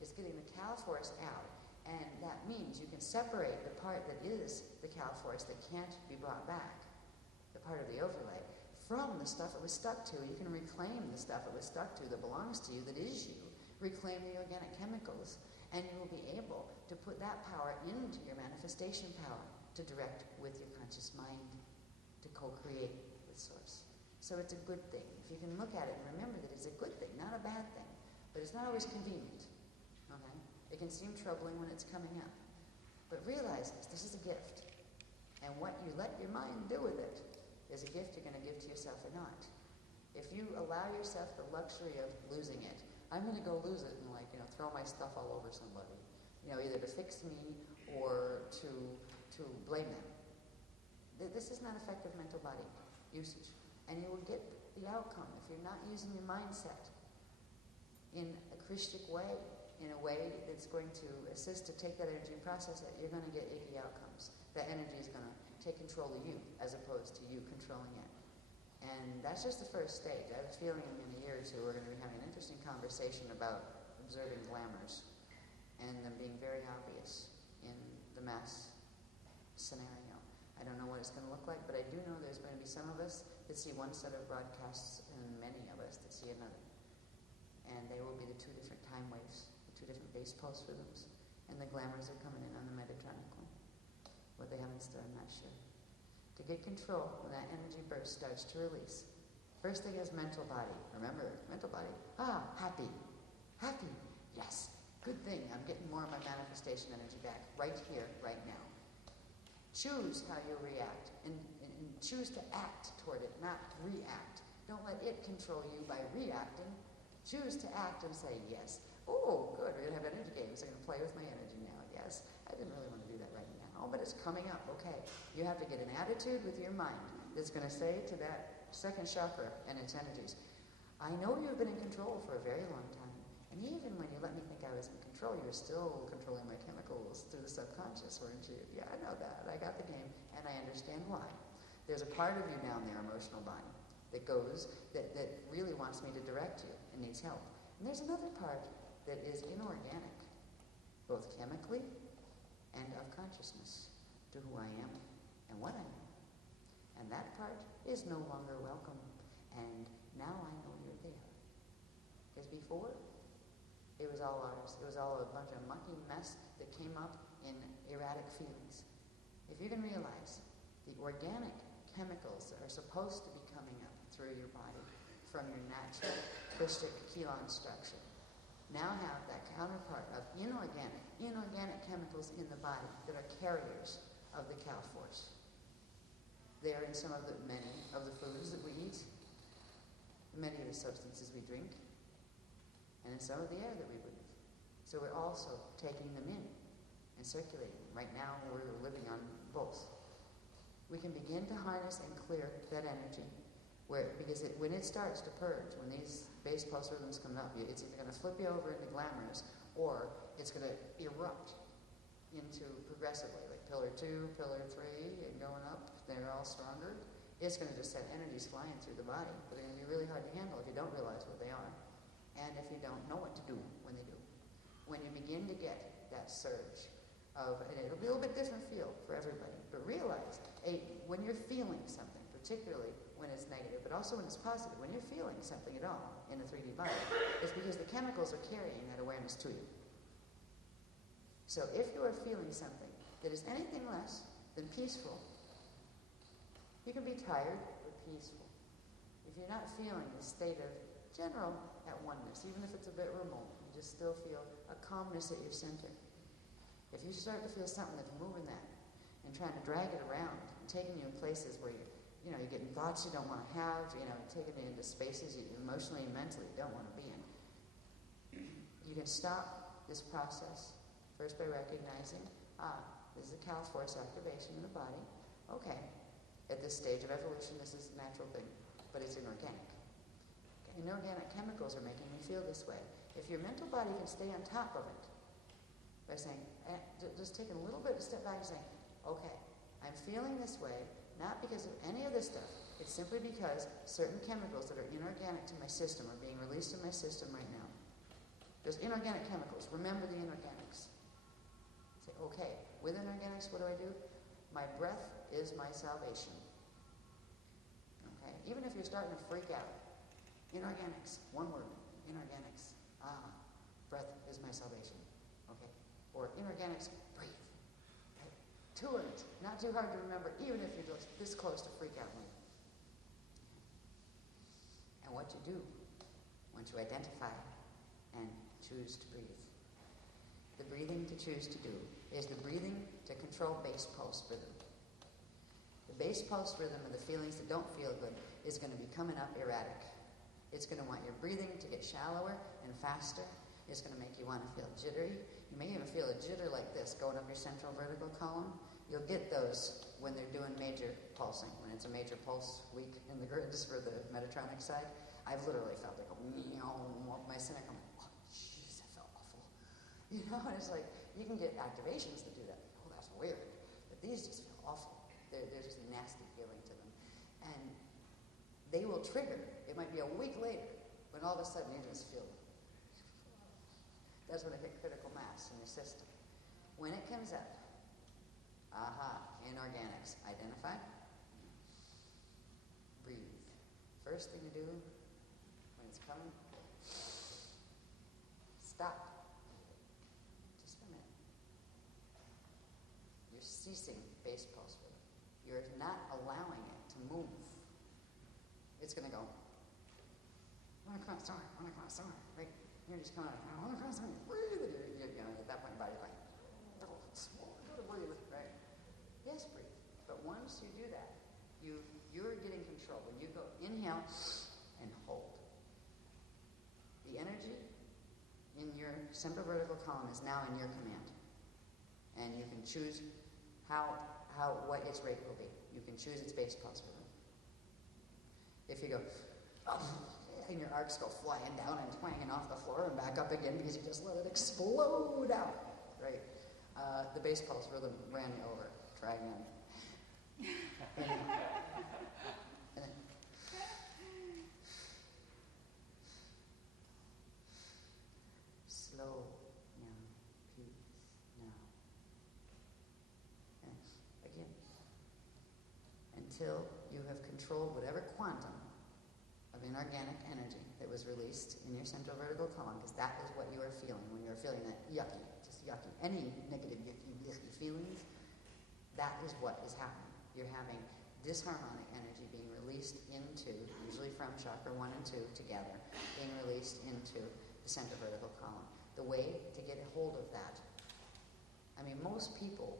It's getting the cal force out. And that means you can separate the part that is the cal force that can't be brought back, the part of the overlay, from the stuff it was stuck to. You can reclaim the stuff it was stuck to that belongs to you, that is you. Reclaim the organic chemicals. And you will be able to put that power into your manifestation power to direct with your conscious mind, to co-create with Source. So it's a good thing. If you can look at it and remember that it's a good thing, not a bad thing. But it's not always convenient. Okay? It can seem troubling when it's coming up. But realize this is a gift. And what you let your mind do with it is a gift you're going to give to yourself or not. If you allow yourself the luxury of losing it, I'm going to go lose it and throw my stuff all over somebody, either to fix me or to blame them. This is not effective mental body usage. And you will get the outcome if you're not using your mindset in a Christic way, in a way that's going to assist to take that energy and process it. You're going to get icky outcomes. That energy is going to take control of you as opposed to you controlling it. And that's just the first stage. I have a feeling in a year or two we're going to be having an interesting conversation about observing glamours and them being very obvious in the mass scenario. I don't know what it's going to look like, but I do know there's going to be some of us that see one set of broadcasts and many of us that see another. And they will be the two different time waves, the two different bass pulse rhythms, and the glamours are coming in on the Metatronic one. What they have in store, I'm not sure. To get control, when that energy burst starts to release, first thing is mental body. Remember, mental body. Happy. Happy. Yes. Good thing. I'm getting more of my manifestation energy back right here, right now. Choose how you react and choose to act toward it, not react. Don't let it control you by reacting. Choose to act and say, yes. Oh, good. We're going to have energy games. I'm going to play with my energy now. Yes. I didn't really want to do that right now, but it's coming up. Okay. You have to get an attitude with your mind that's going to say to that second chakra and its energies, I know you've been in control for a very long time. And even when you let me think I was in control, you were still controlling my chemicals through the subconscious, weren't you? Yeah, I know that. I got the game, and I understand why. There's a part of you down there, emotional body, that really wants me to direct you and needs help. And there's another part that is inorganic, both chemically and of consciousness, to who I am and what I am. And that part is no longer welcome. And now I know you're there. Because before, it was all ours. It was all a bunch of mucky mess that came up in erratic feelings. If you can realize the organic chemicals that are supposed to be coming up through your body from your natural crystic chelon structure now have that counterpart of inorganic chemicals in the body that are carriers of the Cal force. They are in many of the foods that we eat, many of the substances we drink, and in some of the air that we breathe. So we're also taking them in and circulating them. Right now, we're living on both. We can begin to harness and clear that energy, because when it starts to purge, when these bass pulse rhythms come up, it's either going to flip you over into glamours, or it's going to erupt into progressively, like pillar 2, pillar 3, and going up. They're all stronger. It's going to just set energies flying through the body, but they're going to be really hard to handle if you don't realize what they are. And if you don't know what to do when they do. When you begin to get that surge of, and it'll be a little bit different feel for everybody, but realize when you're feeling something, particularly when it's negative, but also when it's positive, when you're feeling something at all in a 3D body, it's because the chemicals are carrying that awareness to you. So if you are feeling something that is anything less than peaceful, you can be tired but peaceful. If you're not feeling the state of general at oneness, even if it's a bit remote, you just still feel a calmness at your center. If you start to feel something that's moving that and trying to drag it around and taking you in places where you're getting thoughts you don't want to have, taking you into spaces you emotionally and mentally don't want to be in, you can stop this process first by recognizing, this is a Cal force activation in the body. Okay, at this stage of evolution, this is a natural thing, but it's inorganic. Inorganic chemicals are making me feel this way. If your mental body can stay on top of it by saying, just taking a little bit of a step back and saying, okay, I'm feeling this way, not because of any of this stuff. It's simply because certain chemicals that are inorganic to my system are being released in my system right now. There's inorganic chemicals. Remember the inorganics. Say, okay, with inorganics, what do? My breath is my salvation. Okay? Even if you're starting to freak out, inorganics, one word, inorganics. Breath is my salvation. Okay? Or inorganics, breathe. Okay? 2 words, not too hard to remember, even if you're just this close to freak out mode. And what you do once you identify and choose to breathe. The breathing to choose to do is the breathing to control bass pulse rhythm. The bass pulse rhythm of the feelings that don't feel good is going to be coming up erratic. It's going to want your breathing to get shallower and faster. It's going to make you want to feel jittery. You may even feel a jitter like this going up your central vertebral column. You'll get those when they're doing major pulsing, when it's a major pulse week in the grids for the Metatronic side. I've literally felt like my cynic. I'm like, oh, jeez, that felt awful. And it's like, you can get activations that do that. Oh, that's weird. But these just feel awful. They're just a nasty feeling to them. And they will trigger. It might be a week later when all of a sudden you just feel. That's when it hit critical mass in your system. When it comes up, inorganics. Identify. Breathe. First thing to do when it's coming, stop. Just for a minute. You're ceasing base pulse rhythm. You're not allowing it to move. It's going to go, right? You're just coming out, breathe. At that point, your body's like, breathe, right? Yes, breathe. But once you do that, you're getting control. When you go inhale and hold. The energy in your central vertical column is now in your command. And you can choose what its rate will be. You can choose its base pulse rhythm. If you go, and your arcs go flying down and twanging off the floor and back up again because you just let it explode out, right? The base pulse rhythm ran you over. Try again. And then, slow now, peace now. And again, until you have controlled whatever quantum of inorganic energy that was released in your central vertical column, because that is what you are feeling when you're feeling that yucky, just yucky, any negative yucky feelings, that is what is happening. You're having disharmonic energy being released into, usually from chakra 1 and 2 together, being released into the central vertical column. The way to get a hold of that, I mean, most people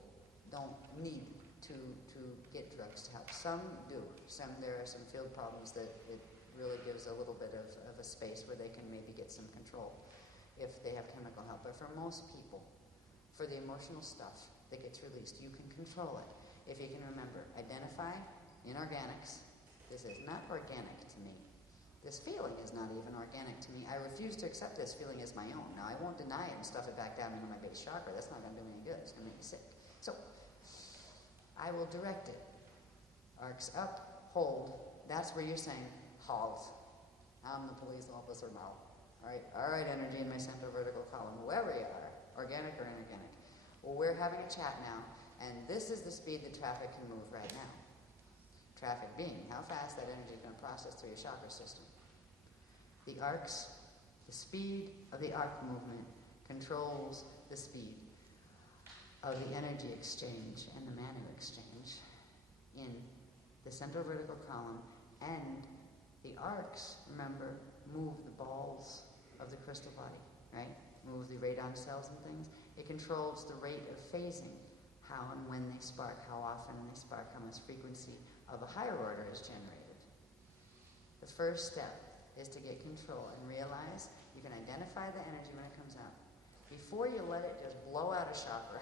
don't need to get drugs to help. Some do. There are some field problems that it really gives a little bit of a space where they can maybe get some control if they have chemical help. But for most people, for the emotional stuff that gets released, you can control it. If you can remember, identify inorganics. This is not organic to me. This feeling is not even organic to me. I refuse to accept this feeling as my own. Now, I won't deny it and stuff it back down into my base chakra. That's not going to do me any good. It's going to make me sick. So, I will direct it. Arcs up, hold. That's where you're saying, halt. I'm the police officer now. All right, energy in my central vertical column, whoever you are, organic or inorganic. Well, we're having a chat now, and this is the speed that traffic can move right now. Traffic being how fast that energy is going to process through your chakra system. The arcs, the speed of the arc movement controls the speed of the energy exchange and the manu exchange in the central vertical column, and the arcs, remember, move the balls of the crystal body, right? Move the radon cells and things. It controls the rate of phasing, how and when they spark, how often they spark, how much frequency of a higher order is generated. The first step is to get control and realize you can identify the energy when it comes out. Before you let it just blow out a chakra,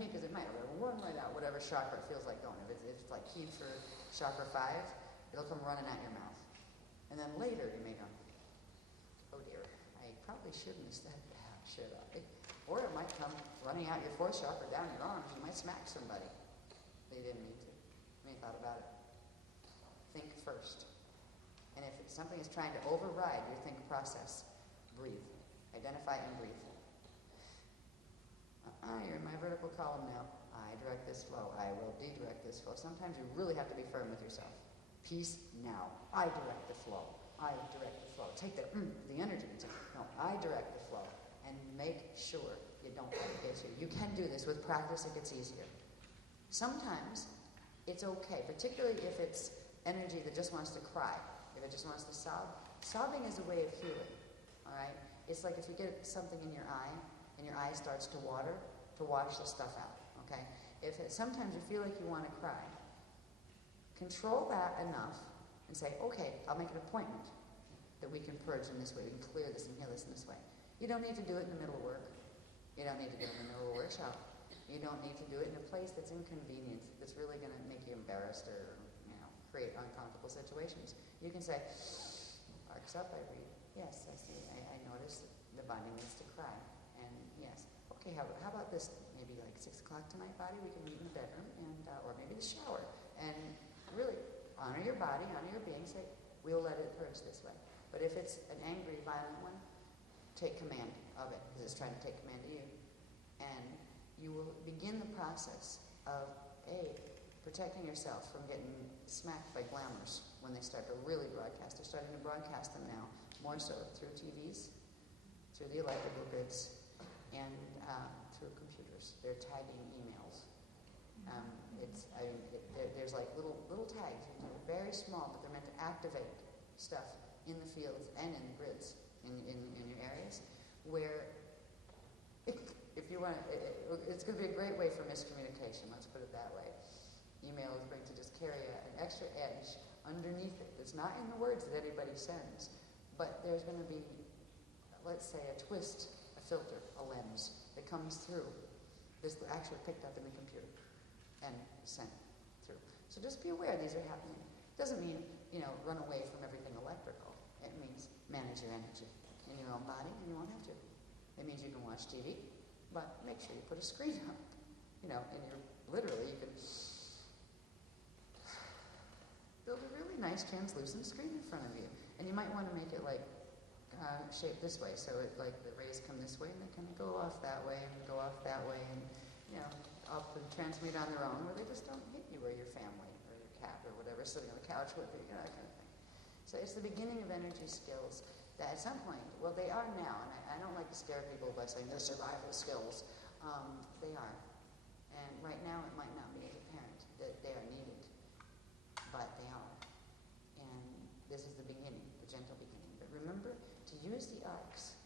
because it might run right out, whatever chakra it feels like going. If it's like keyed for chakra 5, it'll come running out your mouth. And then later you may go, oh dear, I probably shouldn't have said that, should I? Or it might come running out your 4th chakra down your arms. You might smack somebody. They didn't mean to. When you thought about it. Think first. And if something is trying to override your think process, breathe. Identify and breathe. You're in my vertical column now. I direct this flow. I will dedirect this flow. Sometimes you really have to be firm with yourself. Peace now. I direct the flow. I direct the flow. Take the energy. No, I direct the flow. And make sure you don't let it get you. You can do this. With practice, it gets easier. Sometimes it's okay, particularly if it's energy that just wants to cry, if it just wants to sob. Sobbing is a way of healing, all right? It's like if you get something in your eye and your eye starts to water, to wash the stuff out, okay? Sometimes you feel like you want to cry. Control that enough and say, okay, I'll make an appointment that we can purge in this way, we can clear this and heal this in this way. You don't need to do it in the middle of work. You don't need to do it in the middle of a workshop. You don't need to do it in a place that's inconvenient, that's really going to make you embarrassed or, create uncomfortable situations. You can say, arcs up, I read. Yes, I see. I notice the body needs to cry. And yes. Okay, how about this? Maybe like 6 o'clock tonight, body, we can meet in the bedroom, and or maybe the shower. And really, honor your body, honor your being. Say, we'll let it purge this way. But if it's an angry, violent one, take command of it, because it's trying to take command of you. And you will begin the process of protecting yourself from getting smacked by glamours when they start to really broadcast. They're starting to broadcast them now, more so through TVs, through the electrical grids, and through computers. They're tagging emails. There's like little tags. They're very small, but they're meant to activate stuff in the fields and in the grids in your areas, where if you want, it's going to be a great way for miscommunication. Let's put it that way. Email is going to just carry an extra edge underneath it. It's not in the words that anybody sends, but there's going to be, let's say, a twist, a filter, a lens that comes through. This is actually picked up in the computer and sent through. So just be aware these are happening. Doesn't mean, run away from everything electrical. It means manage your energy in your own body, and you won't have to. It means you can watch TV, but make sure you put a screen up. Literally, you can build a really nice translucent screen in front of you. And you might want to make it shaped this way, so the rays come this way and they kind of go off that way and go off that way, and often transmute on their own, where they just don't hit you or your family or your cat or whatever sitting on the couch with you, that kind of thing. So it's the beginning of energy skills that at some point, well, they are now, and I don't like to scare people by saying they're survival skills. They are. And right now it might not be as apparent that they are needed, but they are. And this is the beginning, the gentle beginning. But remember to use the arcs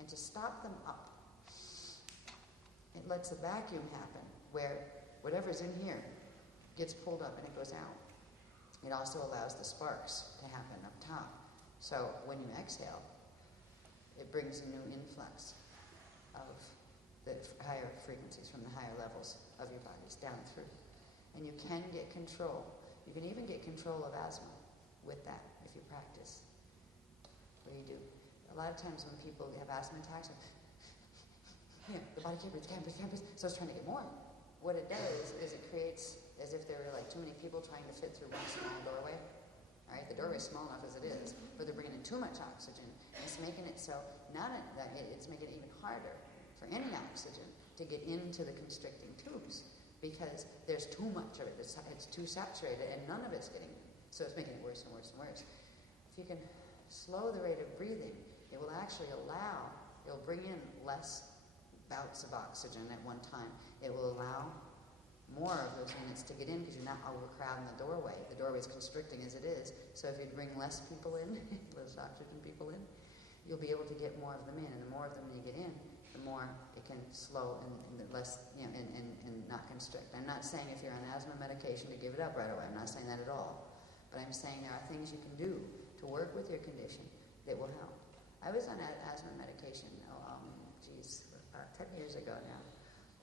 and to stop them up. It lets a vacuum happen where whatever's in here gets pulled up and it goes out. It also allows the sparks to happen up top. So when you exhale, it brings a new influx of the higher frequencies from the higher levels of your bodies down through. And you can get control. You can even get control of asthma with that if you practice. What do you do? A lot of times when people have asthma attacks, the body can't breathe, so it's trying to get more. What it does is it creates as if there were too many people trying to fit through one small doorway. All right, the doorway is small enough as it is, but they're bringing in too much oxygen. And it's making it so it's making it even harder for any oxygen to get into the constricting tubes because there's too much of it. It's too saturated, and none of it's getting in. So it's making it worse and worse and worse. If you can slow the rate of breathing, it will actually it'll bring in less bouts of oxygen at one time. It will allow more of those units to get in because you're not overcrowding the doorway. The doorway is constricting as it is. So if you bring less people in, less oxygen people in, you'll be able to get more of them in. And the more of them you get in, the more it can slow and less, and not constrict. I'm not saying if you're on asthma medication to give it up right away. I'm not saying that at all. But I'm saying there are things you can do to work with your condition that will help. I was on asthma medication, 10 years ago now,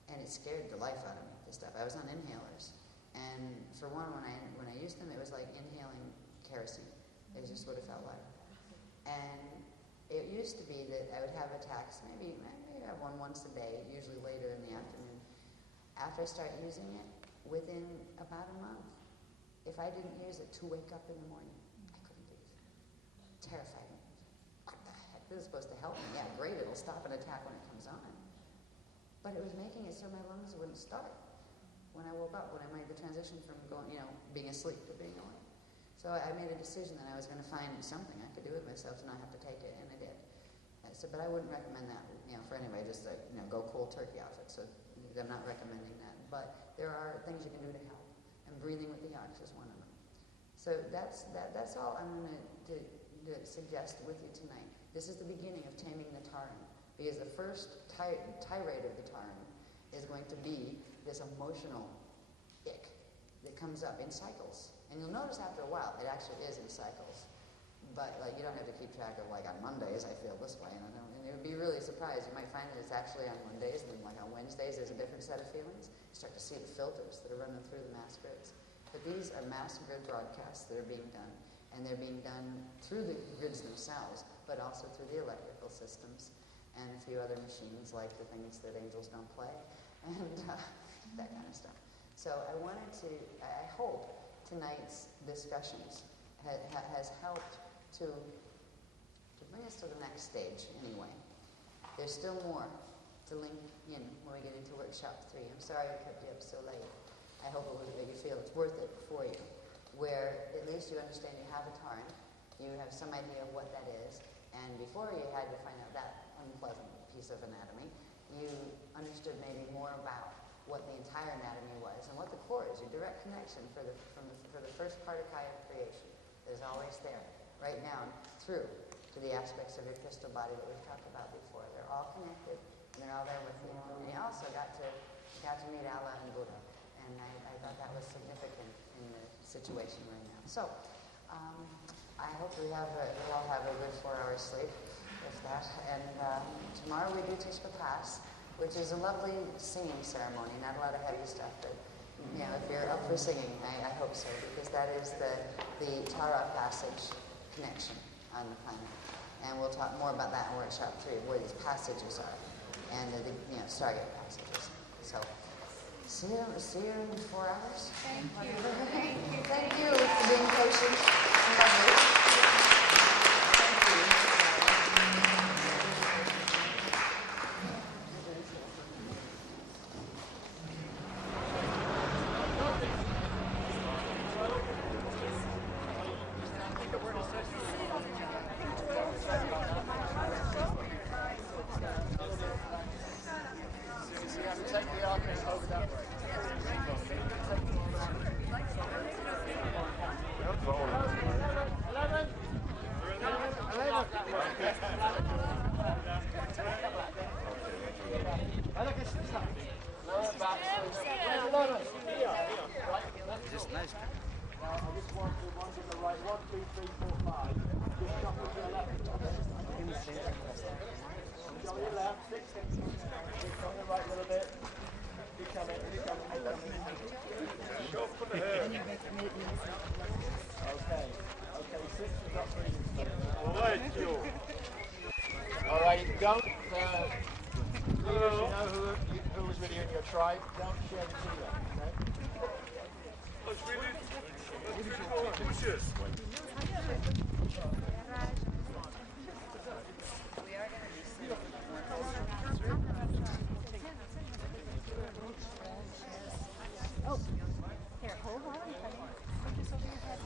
and it scared the life out of me, this stuff. I was on inhalers, and for one, when I used them, it was like inhaling kerosene. It was just what it felt like. And it used to be that I would have attacks, maybe I have one once a day, usually later in the afternoon. After I started using it, within about a month, if I didn't use it to wake up in the morning, I couldn't breathe. Terrified me. What the heck? This is supposed to help me. Yeah, great, it'll stop an attack when it comes on. But it was making it so my lungs wouldn't start when I woke up, when I made the transition from being asleep to being awake. So I made a decision that I was going to find something I could do with myself to not have to take it, and I did. But I wouldn't recommend that, for anybody, just go cold turkey off it. So I'm not recommending that. But there are things you can do to help, and breathing with the ox is one of them. So that's all I'm going to suggest with you tonight. This is the beginning of taming the tarim. Because the first tirade of the tarim is going to be this emotional ick that comes up in cycles. And you'll notice after a while, it actually is in cycles. But you don't have to keep track of on Mondays I feel this way, and it would be really surprised. You might find that it's actually on Mondays, and then on Wednesdays there's a different set of feelings. You start to see the filters that are running through the mass grids. But these are mass grid broadcasts that are being done, and they're being done through the grids themselves, but also through the electrical systems and a few other machines like the things that angels don't play, and that kind of stuff. So I hope tonight's discussions has helped to bring us to the next stage anyway. There's still more to link in when we get into workshop 3. I'm sorry I kept you up so late. I hope it would make you feel it's worth it for you, where at least you understand you have a torrent, you have some idea of what that is, and before you had to find out that unpleasant piece of anatomy, you understood maybe more about what the entire anatomy was and what the core is, your direct connection for the first particle of creation that is always there, right down through to the aspects of your crystal body that we've talked about before. They're all connected, and they're all there with you. And you also got to meet Allah and Buddha, and I thought that was significant in the situation right now. So, I hope we all have a good 4 hours sleep, if that. And tomorrow we do Tishba Pass, which is a lovely singing ceremony, not a lot of heavy stuff, but if you're up for singing, I hope so, because that is the Tara passage connection on the planet. And we'll talk more about that in Workshop 3, where these passages are, and the Stargate passages. So, see you in 4 hours. Thank you. Thank you for being patient and lovely. Don't, leaders, you know who was with you in your tribe, don't share the tea there, okay? Oh, here, hold on. Put this over your head.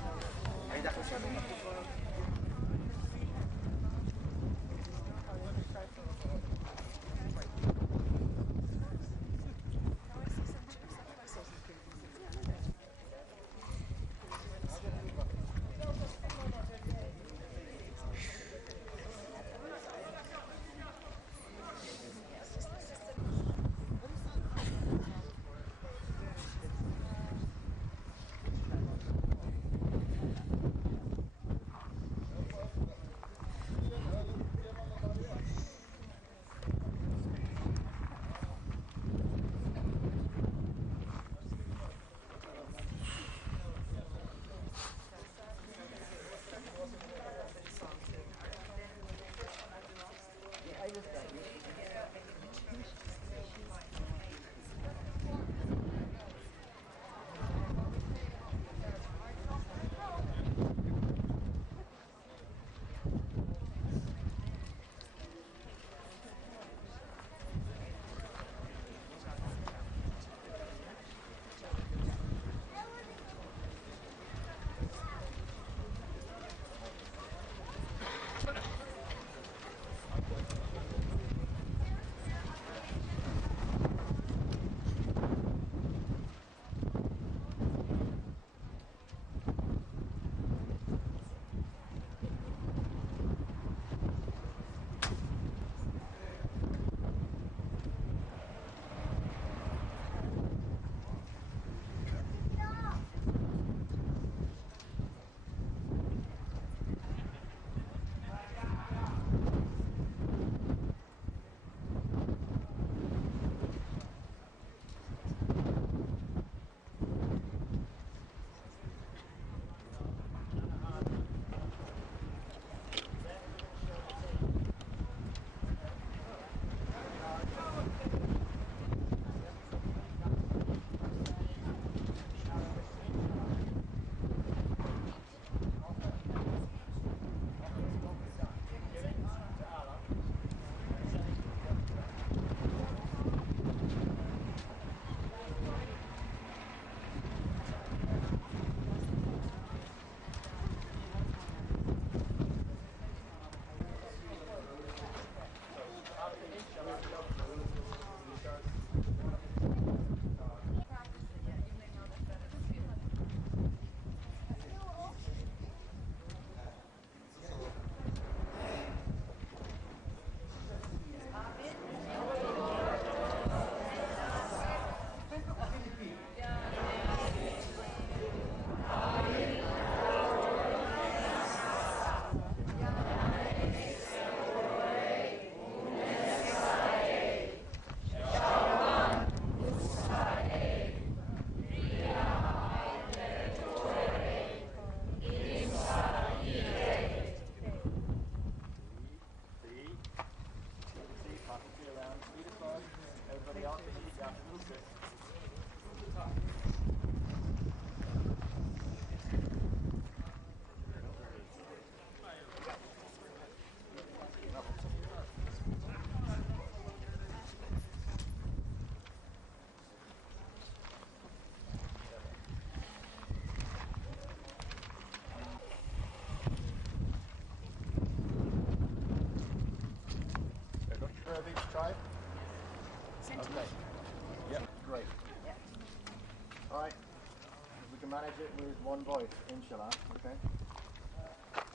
it with one voice, inshallah, okay?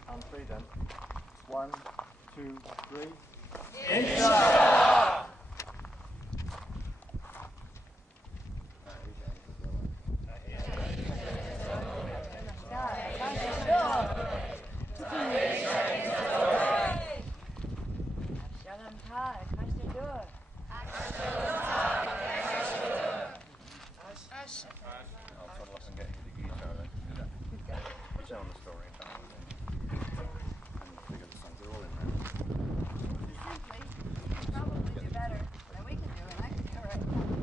On three then. 1, 2, 3. Inshallah! I'll toddle up and get you the guitar then. Tell the story time. And figure the songs are all in there. Probably do better than we can do, and I can do right now.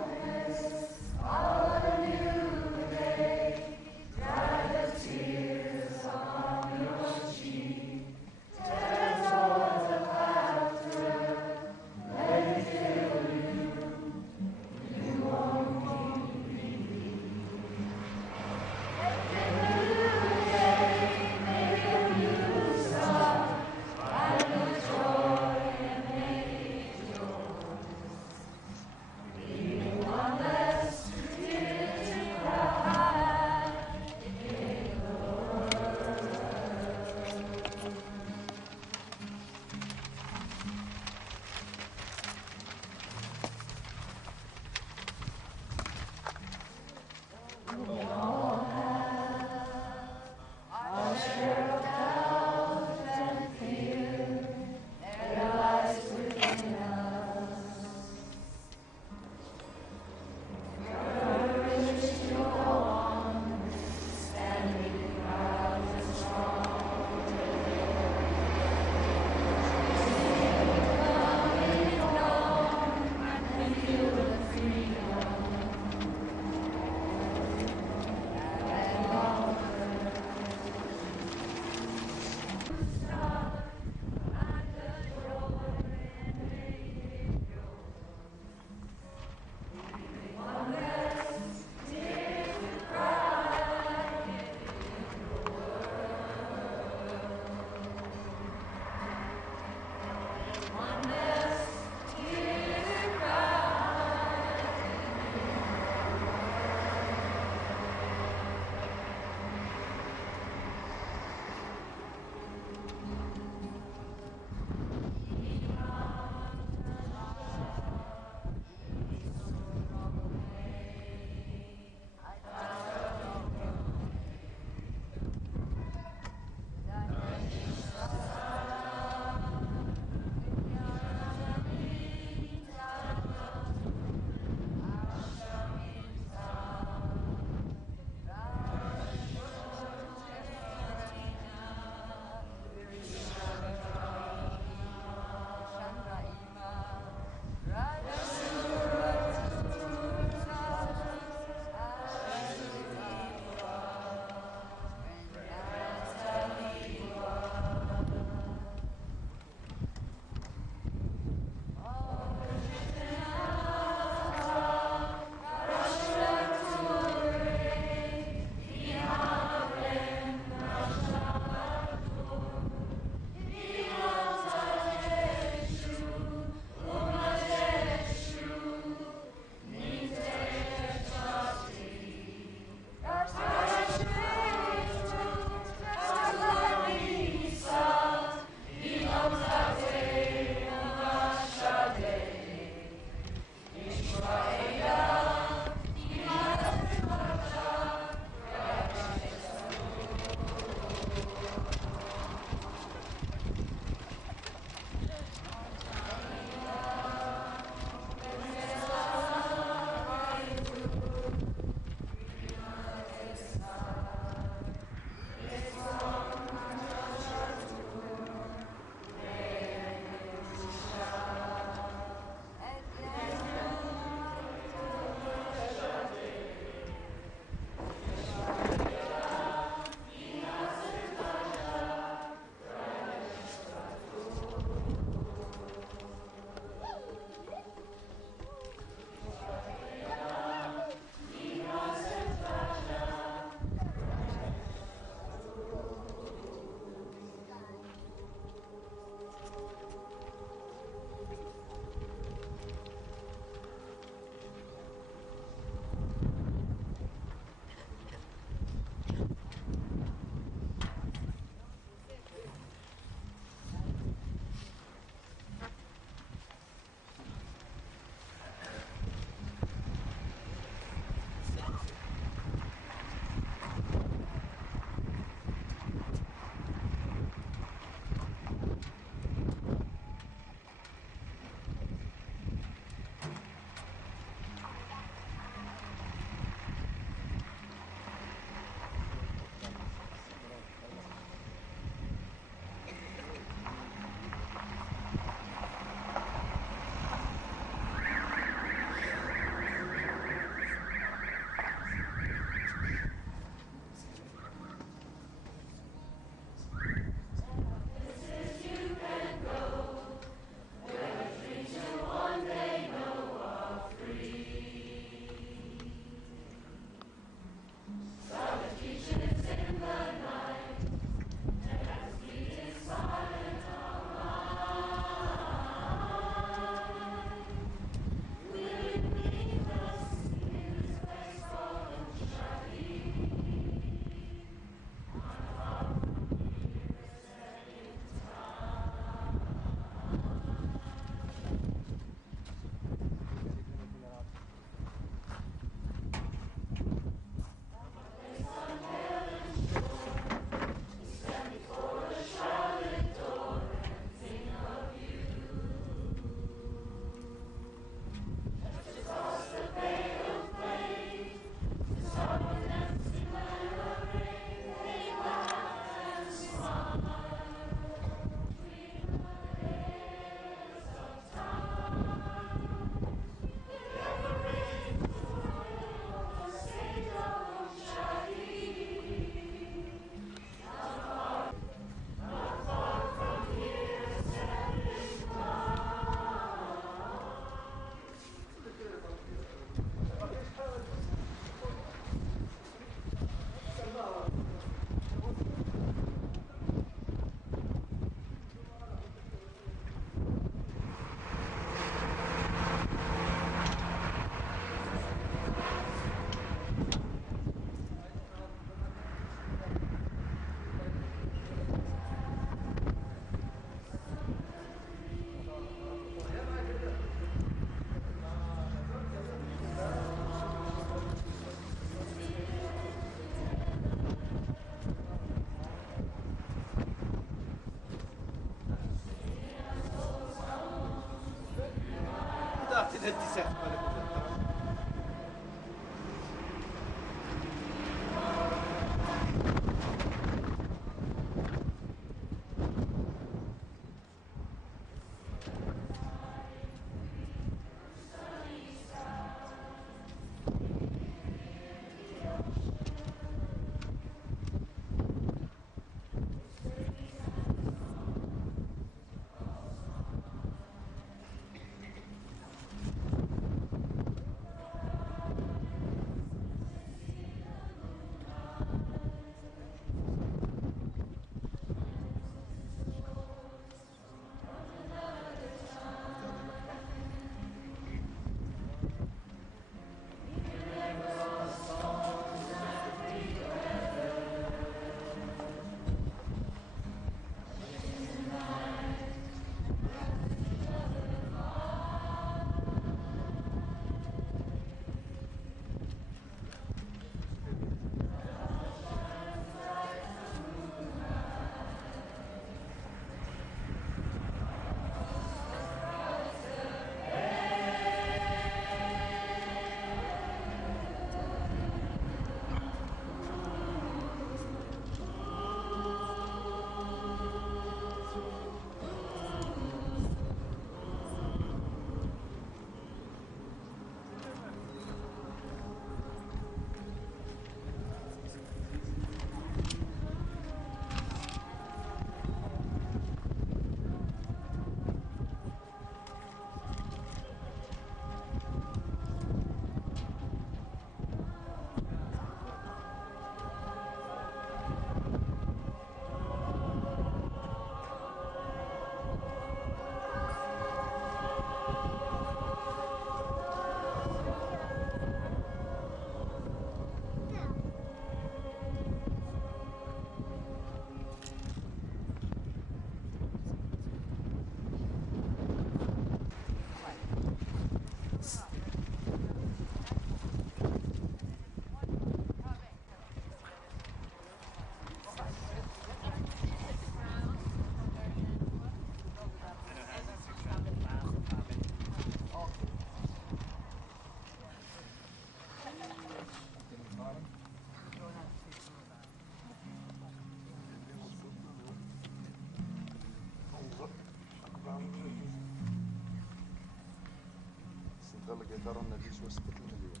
اللي ترى النبي شو سكت المليون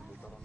اللي ترى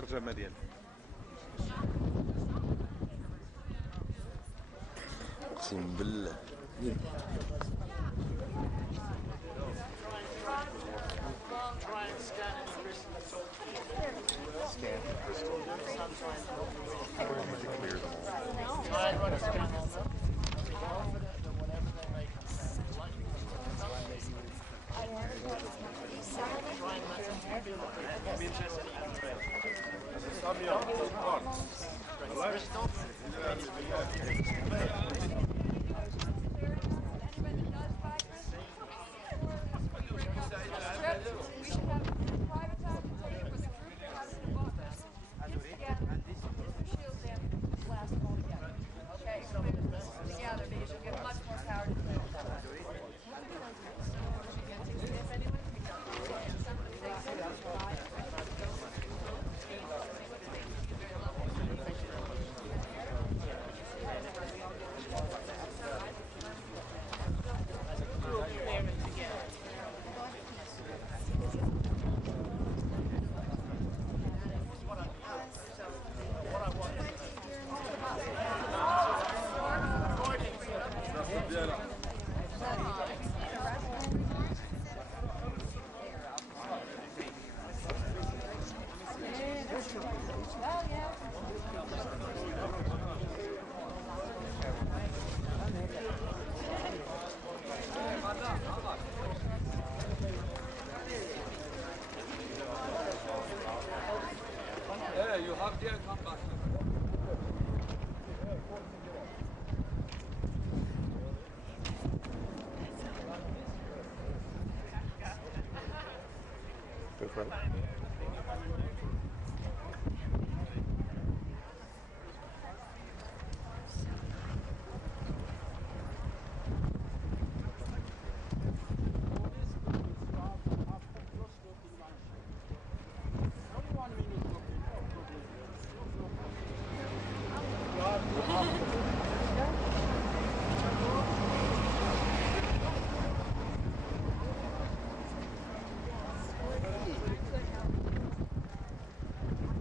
خرجة مليان. اقسم بالله.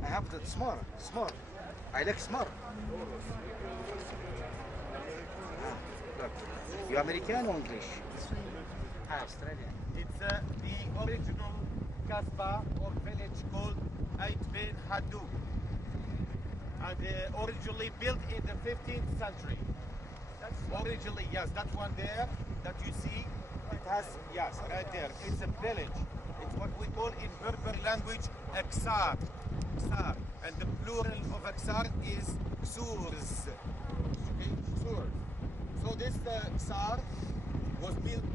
I have the small. I like small. Look. You American or English? Australian. It's the original Kasbah or village called Ait bin Hadou. And originally built in the 15th century. Originally, yes, that one there that you see, it has, yes, right there. It's a village. It's what we call in Berber language, Aksar. Aksar. And the plural of Aksar is Ksurs. Okay, Ksurs. So this Aksar was built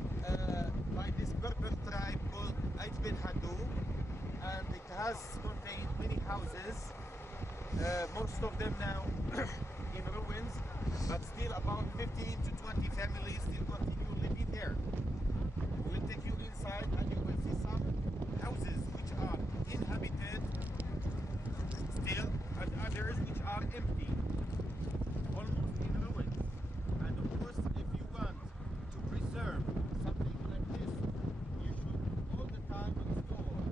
by this Berber tribe called Ait bin Hadou, and it has contained many houses, most of them now in ruins, but still about 15 to 20 families still continue living there. We'll take you inside and you will see some houses which are inhabited still, and others which are empty, almost in ruins. And of course, if you want to preserve something like this, you should all the time restore,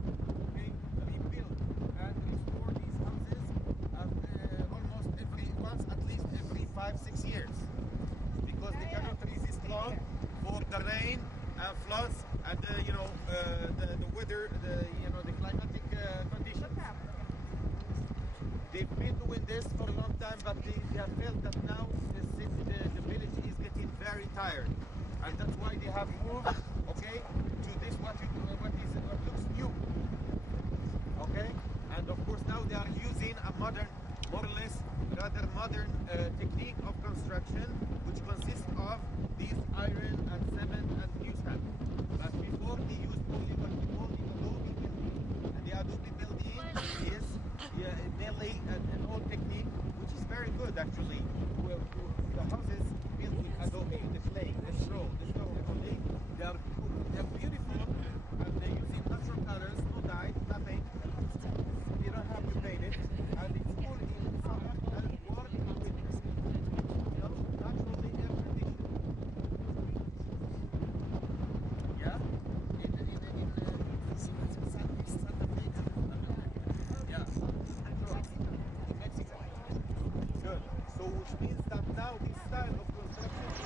okay, rebuild and restore these houses almost once at least every 5-6 years, because they cannot resist long for the rain and floods and the weather, the climatic conditions. They've been doing this for a long time, but they have felt that now the village is getting very tired, and that's why they have moved, okay, to this what looks new, okay, and of course now they are using a modern, more or less rather modern technique of construction, which consists of these iron and cement and new stuff. But before they used only what we call the adobe building, and the adobe building is mainly an old technique, which is very good actually. The houses built with adobe, the clay, the straw, only. They're beautiful, and they're using natural colors, no dye, nothing. You don't have to paint it, and it's all in summer and work with naturally air conditioning. Yeah? In Santa Fe. Yeah. which means that now this style of construction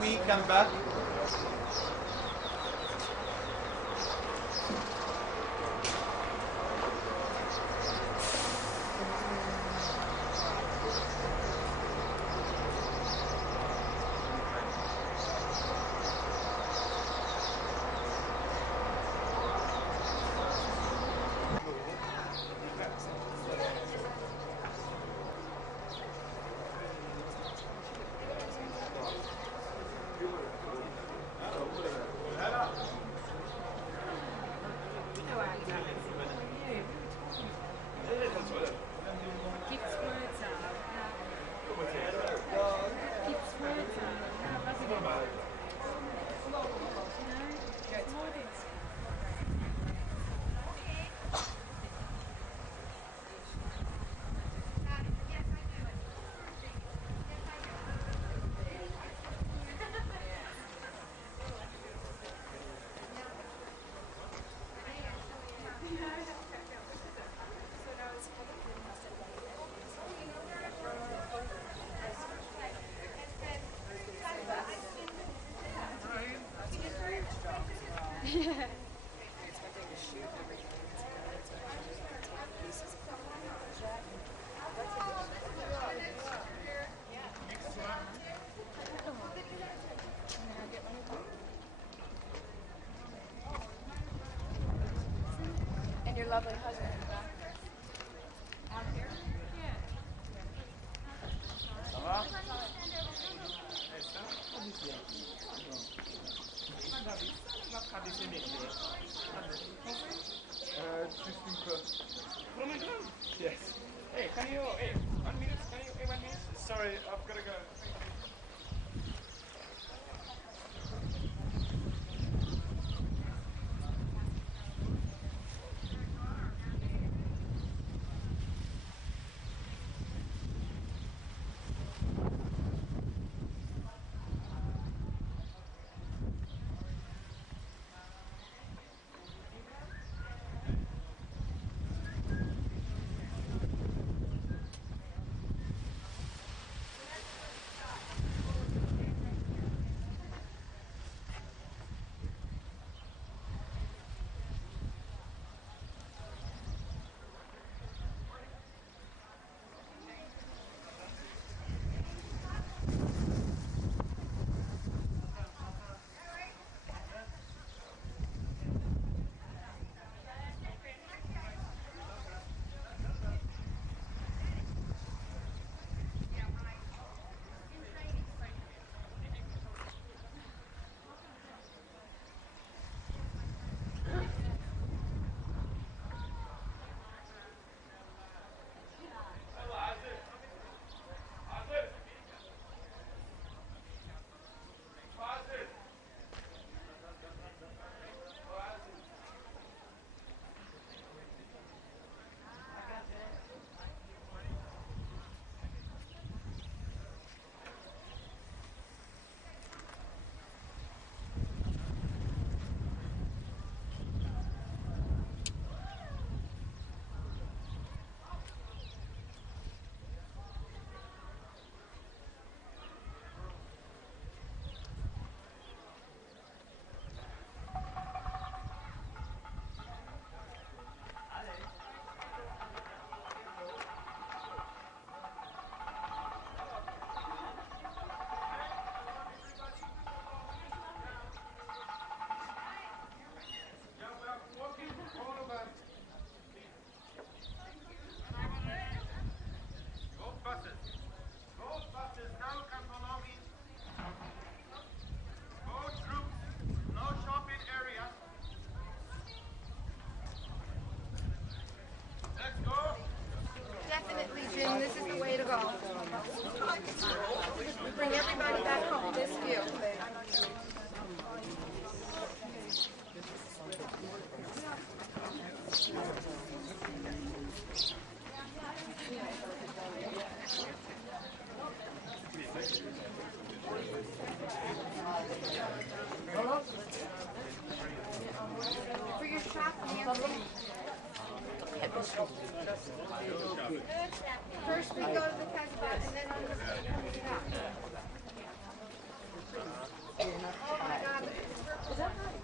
we come back. And your lovely husband. Yes. Hey, can you, hey, 1 minute, can you, hey, 1 minute? Sorry, I've got to go. Bring everybody back home. This view. First we go to the Casbah and then on the street comes out. Oh my God. Is that right?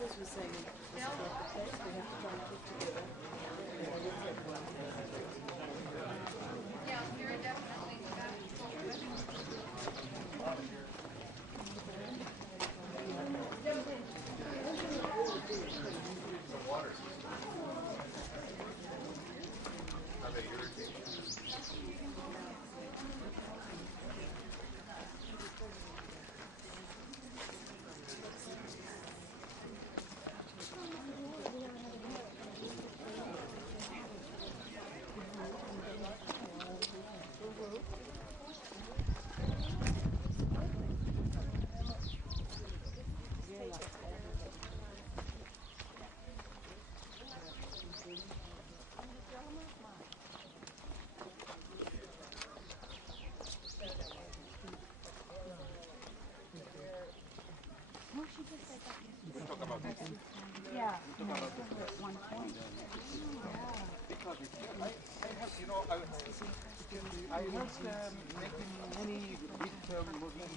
This was saying, this is not the place, we have to try and keep together. Yeah, you're definitely back. Yeah, you know, at one point. Because I have, you know, I have making many big movies,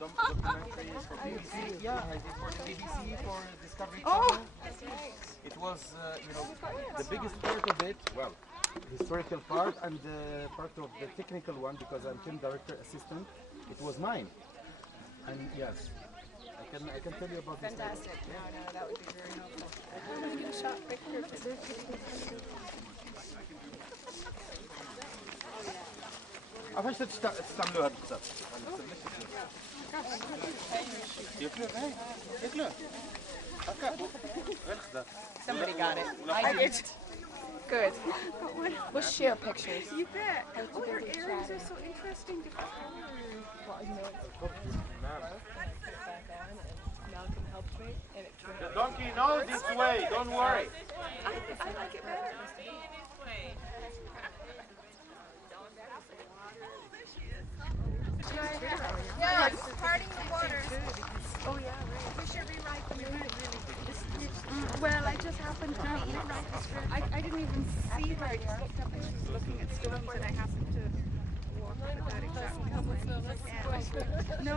documentaries for BBC. Yeah, I did for the BBC for Discovery Channel. It was, you know, the biggest part of it, well, historical part and part of the technical one, because I'm film director assistant, it was mine. And yes, I can tell you about this. Fantastic. No, that would be very helpful. I'm going to get a shot right here. عرفت تستعملوا هذا الكتاب؟ ياكلوه ياكلوه هكا غير خدا. Somebody got it. I did. Good. We'll share pictures. You bet. Oh, your earrings are so interesting. Well, you know, put it back on, and Malcolm helped me, and it turned The donkey knows this way, don't worry. I like it better. Yeah, it's parting the waters. Oh, yeah, right. We should rewrite the movie. Well, I just happened to be I didn't even see her. I just looked up and she was looking at stones, and I happened to walk at that exact moment. No.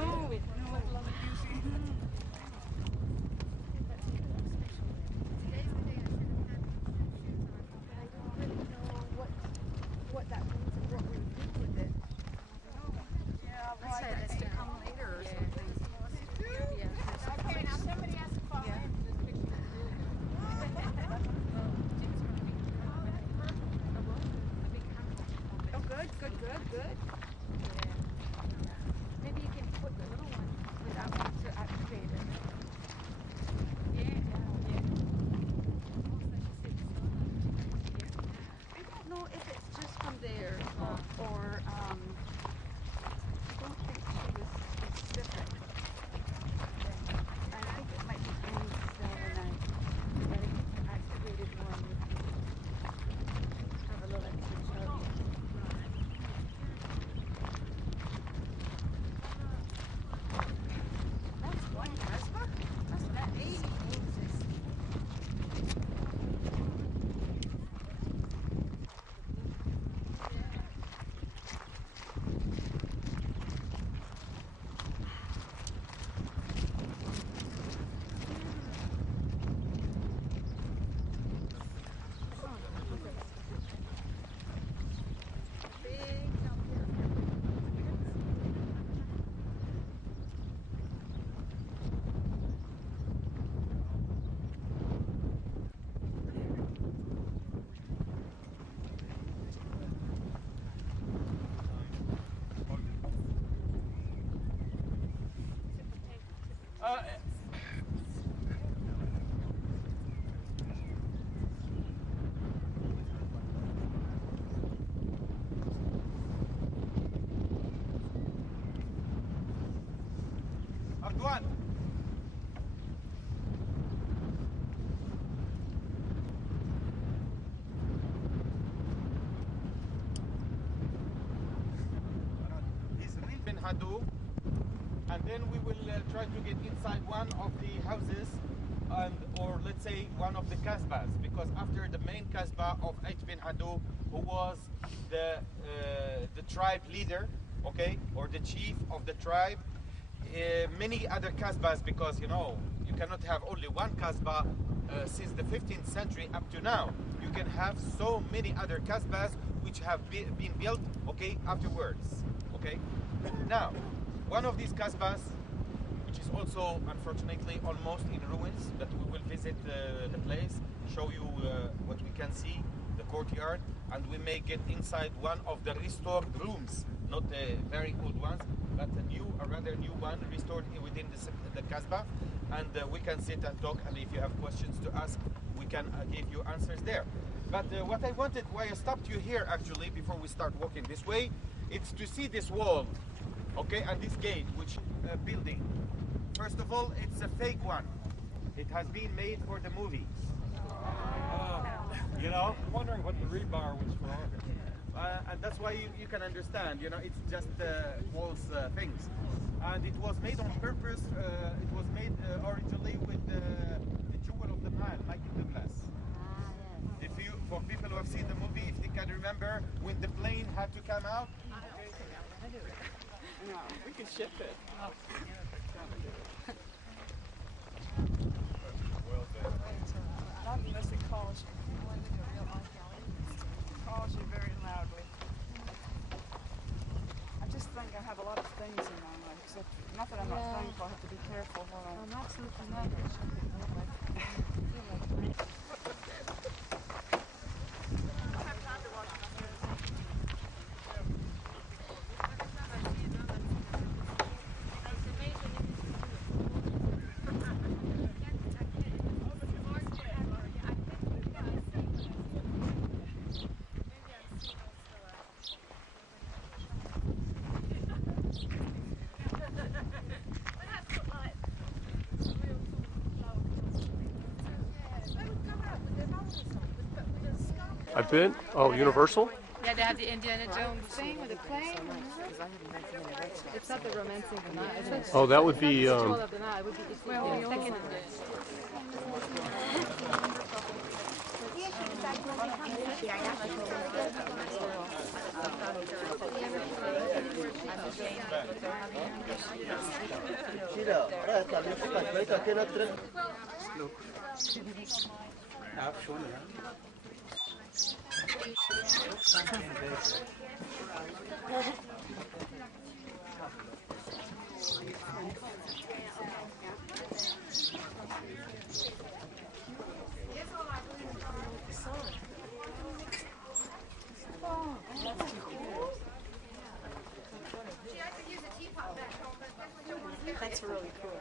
What that means and what we do with it. Let's say that's to come later or something. Okay, now somebody has to follow. Oh, good. Maybe you can put the little one without me to activate it. I don't know if it's just from there or I don't think she was specific. I think it might be any selenite that it activated one have a little extra charge. That's one Casbah? That's what 80 Moses. Arduan. He's real Ben Hadou, and then we will try to get inside one of the houses or let's say one of the Kasbahs, because after the main Kasbah of Ait bin Adu, who was the tribe leader, okay, or the chief of the tribe, many other Kasbahs, because you know you cannot have only one Kasbah since the 15th century up to now. You can have so many other Kasbahs which have been built, okay, afterwards, okay. Now, one of these Kasbahs, which is also unfortunately almost in ruins, that we will visit the place, show you what we can see, the courtyard, and we may get inside one of the restored rooms, not the very old ones, but a rather new one restored within the Kasbah, and we can sit and talk, and if you have questions to ask, we can give you answers there. But what I wanted, why I stopped you here actually, before we start walking this way, it's to see this wall, okay, and this gate, which building. First of all, it's a fake one. It has been made for the movie. You know? I'm wondering what the rebar was for. And that's why you can understand, you know, it's just false things. And it was made on purpose. It was made originally with the jewel of the man, Michael Douglas. If you, for people who have seen the movie, if they can remember when the plane had to come out. We can ship it. Not unless it calls you. Calls you very loudly. I just think I have a lot of things in my life. Except, not that I'm not thankful, I have to be careful when I'm absolutely not. I've been. Oh, Universal? Yeah, they have the Indiana Jones thing with the plane. It's not the romancing of the night. Oh, that would be. Well, we all That's really cool.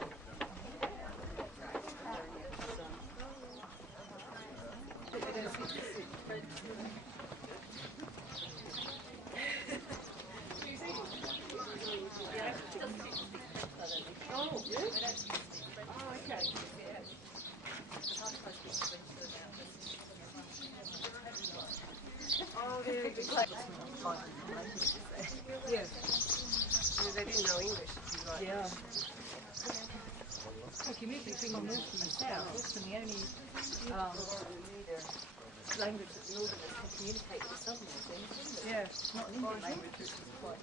They didn't know English. Yeah. Like you make me think of most of myself. It's the only language that the organism can communicate with southerners in. Yeah, not an Indian language, which is quite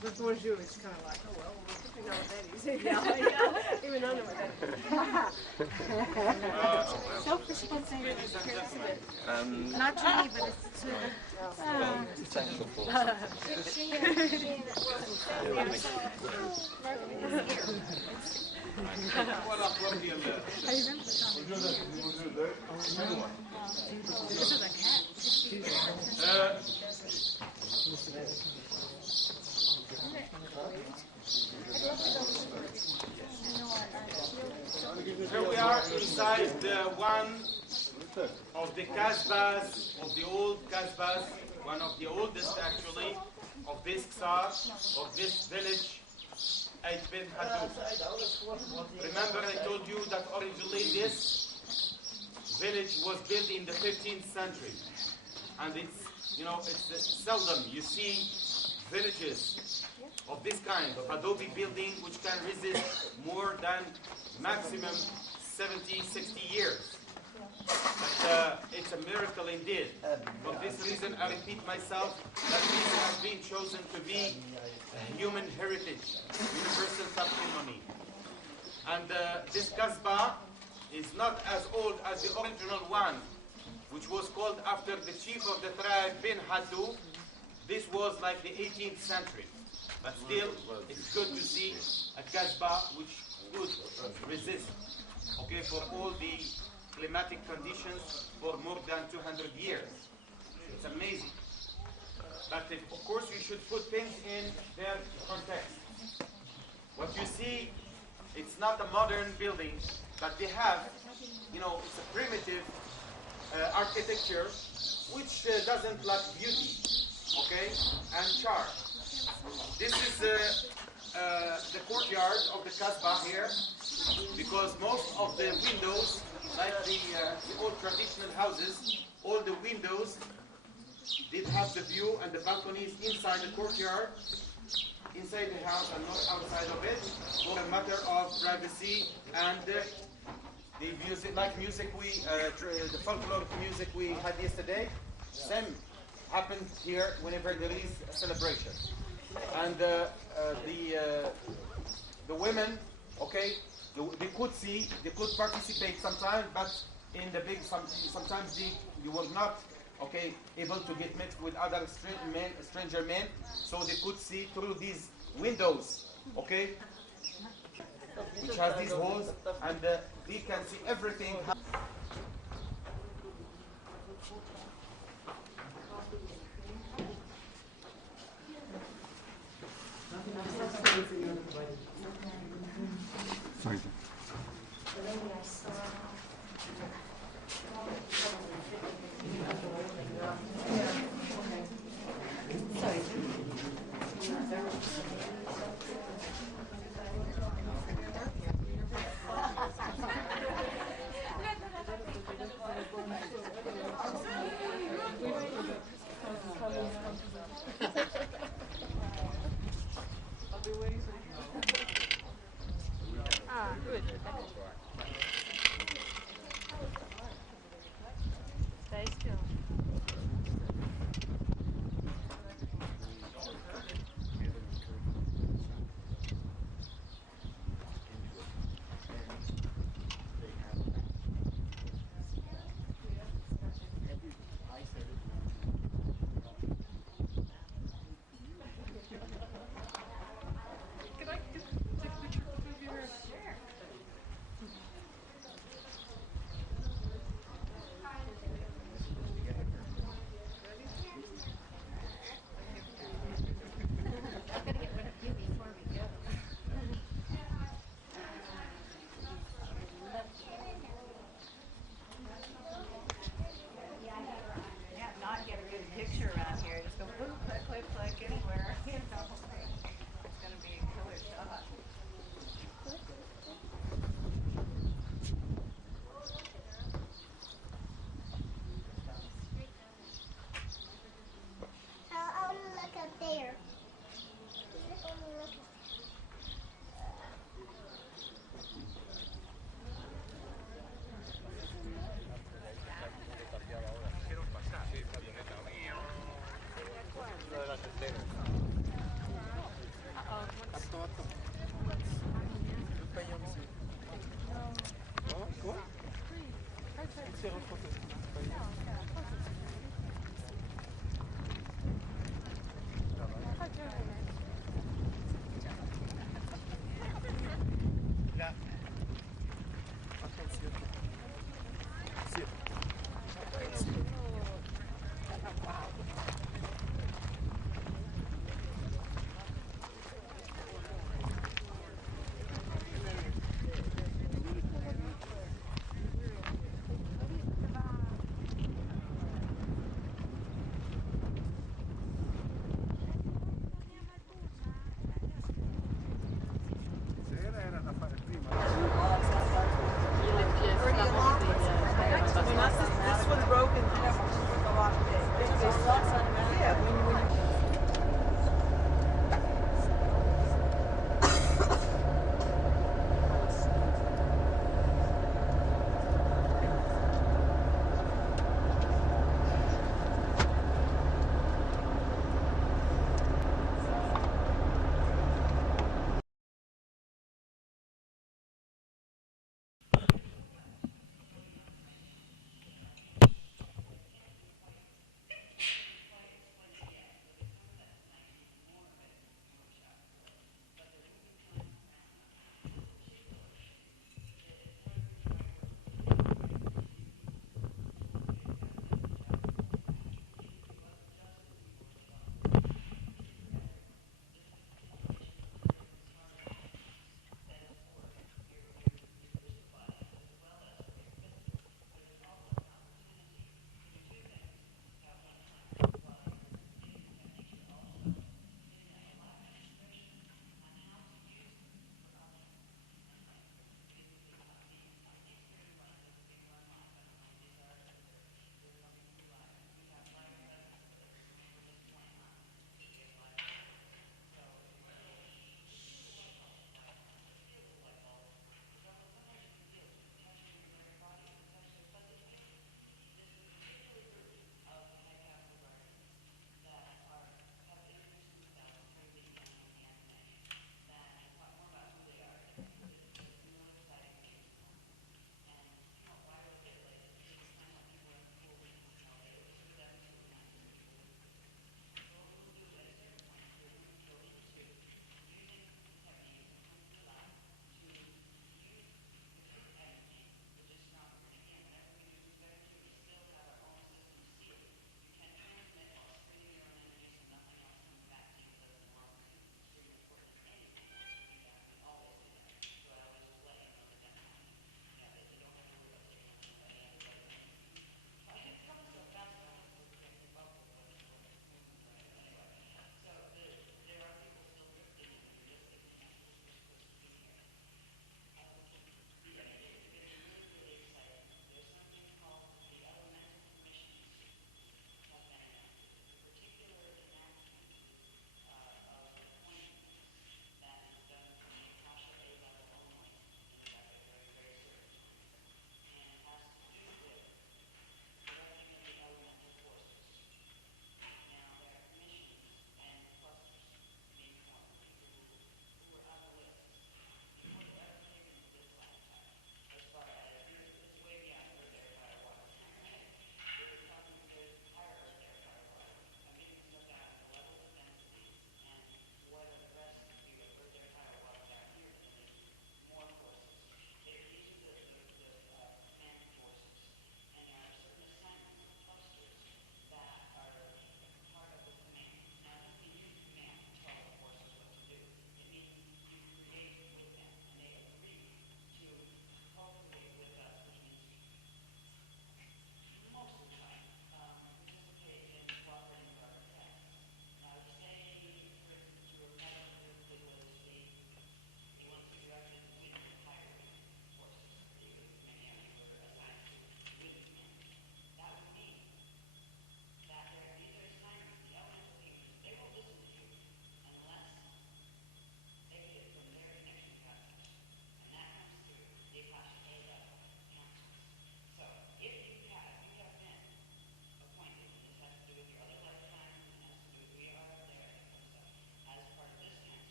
The bonjour is kind of like, oh well, we know what that is. Yeah, even I know what that is. Self-responsibility is curious. Not really, but it's This is a cat. Here we are inside one of the Kasbahs, of the old Kasbahs, one of the oldest actually, of this Ksar, of this village, Ait bin Hadouk. Remember I told you that originally this village was built in the 15th century. And it's, you know, it's seldom you see villages of this kind of adobe building which can resist more than maximum 70, 60 years. But it's a miracle indeed. For this reason, I repeat myself, that these have been chosen to be human heritage, universal patrimony. And this Kasbah is not as old as the original one, which was called after the chief of the tribe, Bin Haddu. This was like the 18th century. But still, it's good to see a Kasbah which could resist, okay, for all the climatic conditions for more than 200 years. It's amazing. But of course, you should put things in their context. What you see, it's not a modern building, but they have, you know, it's a primitive architecture which doesn't lack beauty, okay, and charm. This is the courtyard of the Kasbah here, because most of the windows, like the old traditional houses, all the windows did have the view and the balconies inside the courtyard, inside the house and not outside of it, for a matter of privacy and the music, like music the folklore music we had yesterday, same happens here whenever there is a celebration. And the women, okay, they could participate sometimes, but in the big, sometimes they were not, okay, able to get mixed with other stranger men, so they could see through these windows, okay, which has these holes, and they can see everything. Sorry. Good. Stay still.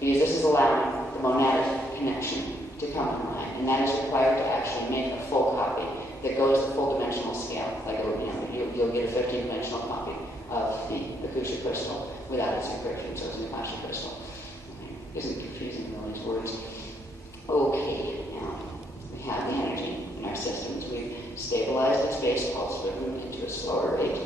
because this is allowing the monadic connection to come online, and that is required to actually make a full copy that goes to full dimensional scale. Like, you'll get a 15-dimensional copy of the acoustic crystal without its encryption, so it's an Akashic crystal. Okay. Isn't confusing all these words. Okay, now we have the energy in our systems. We've stabilized its base pulse rhythm into a slower rate.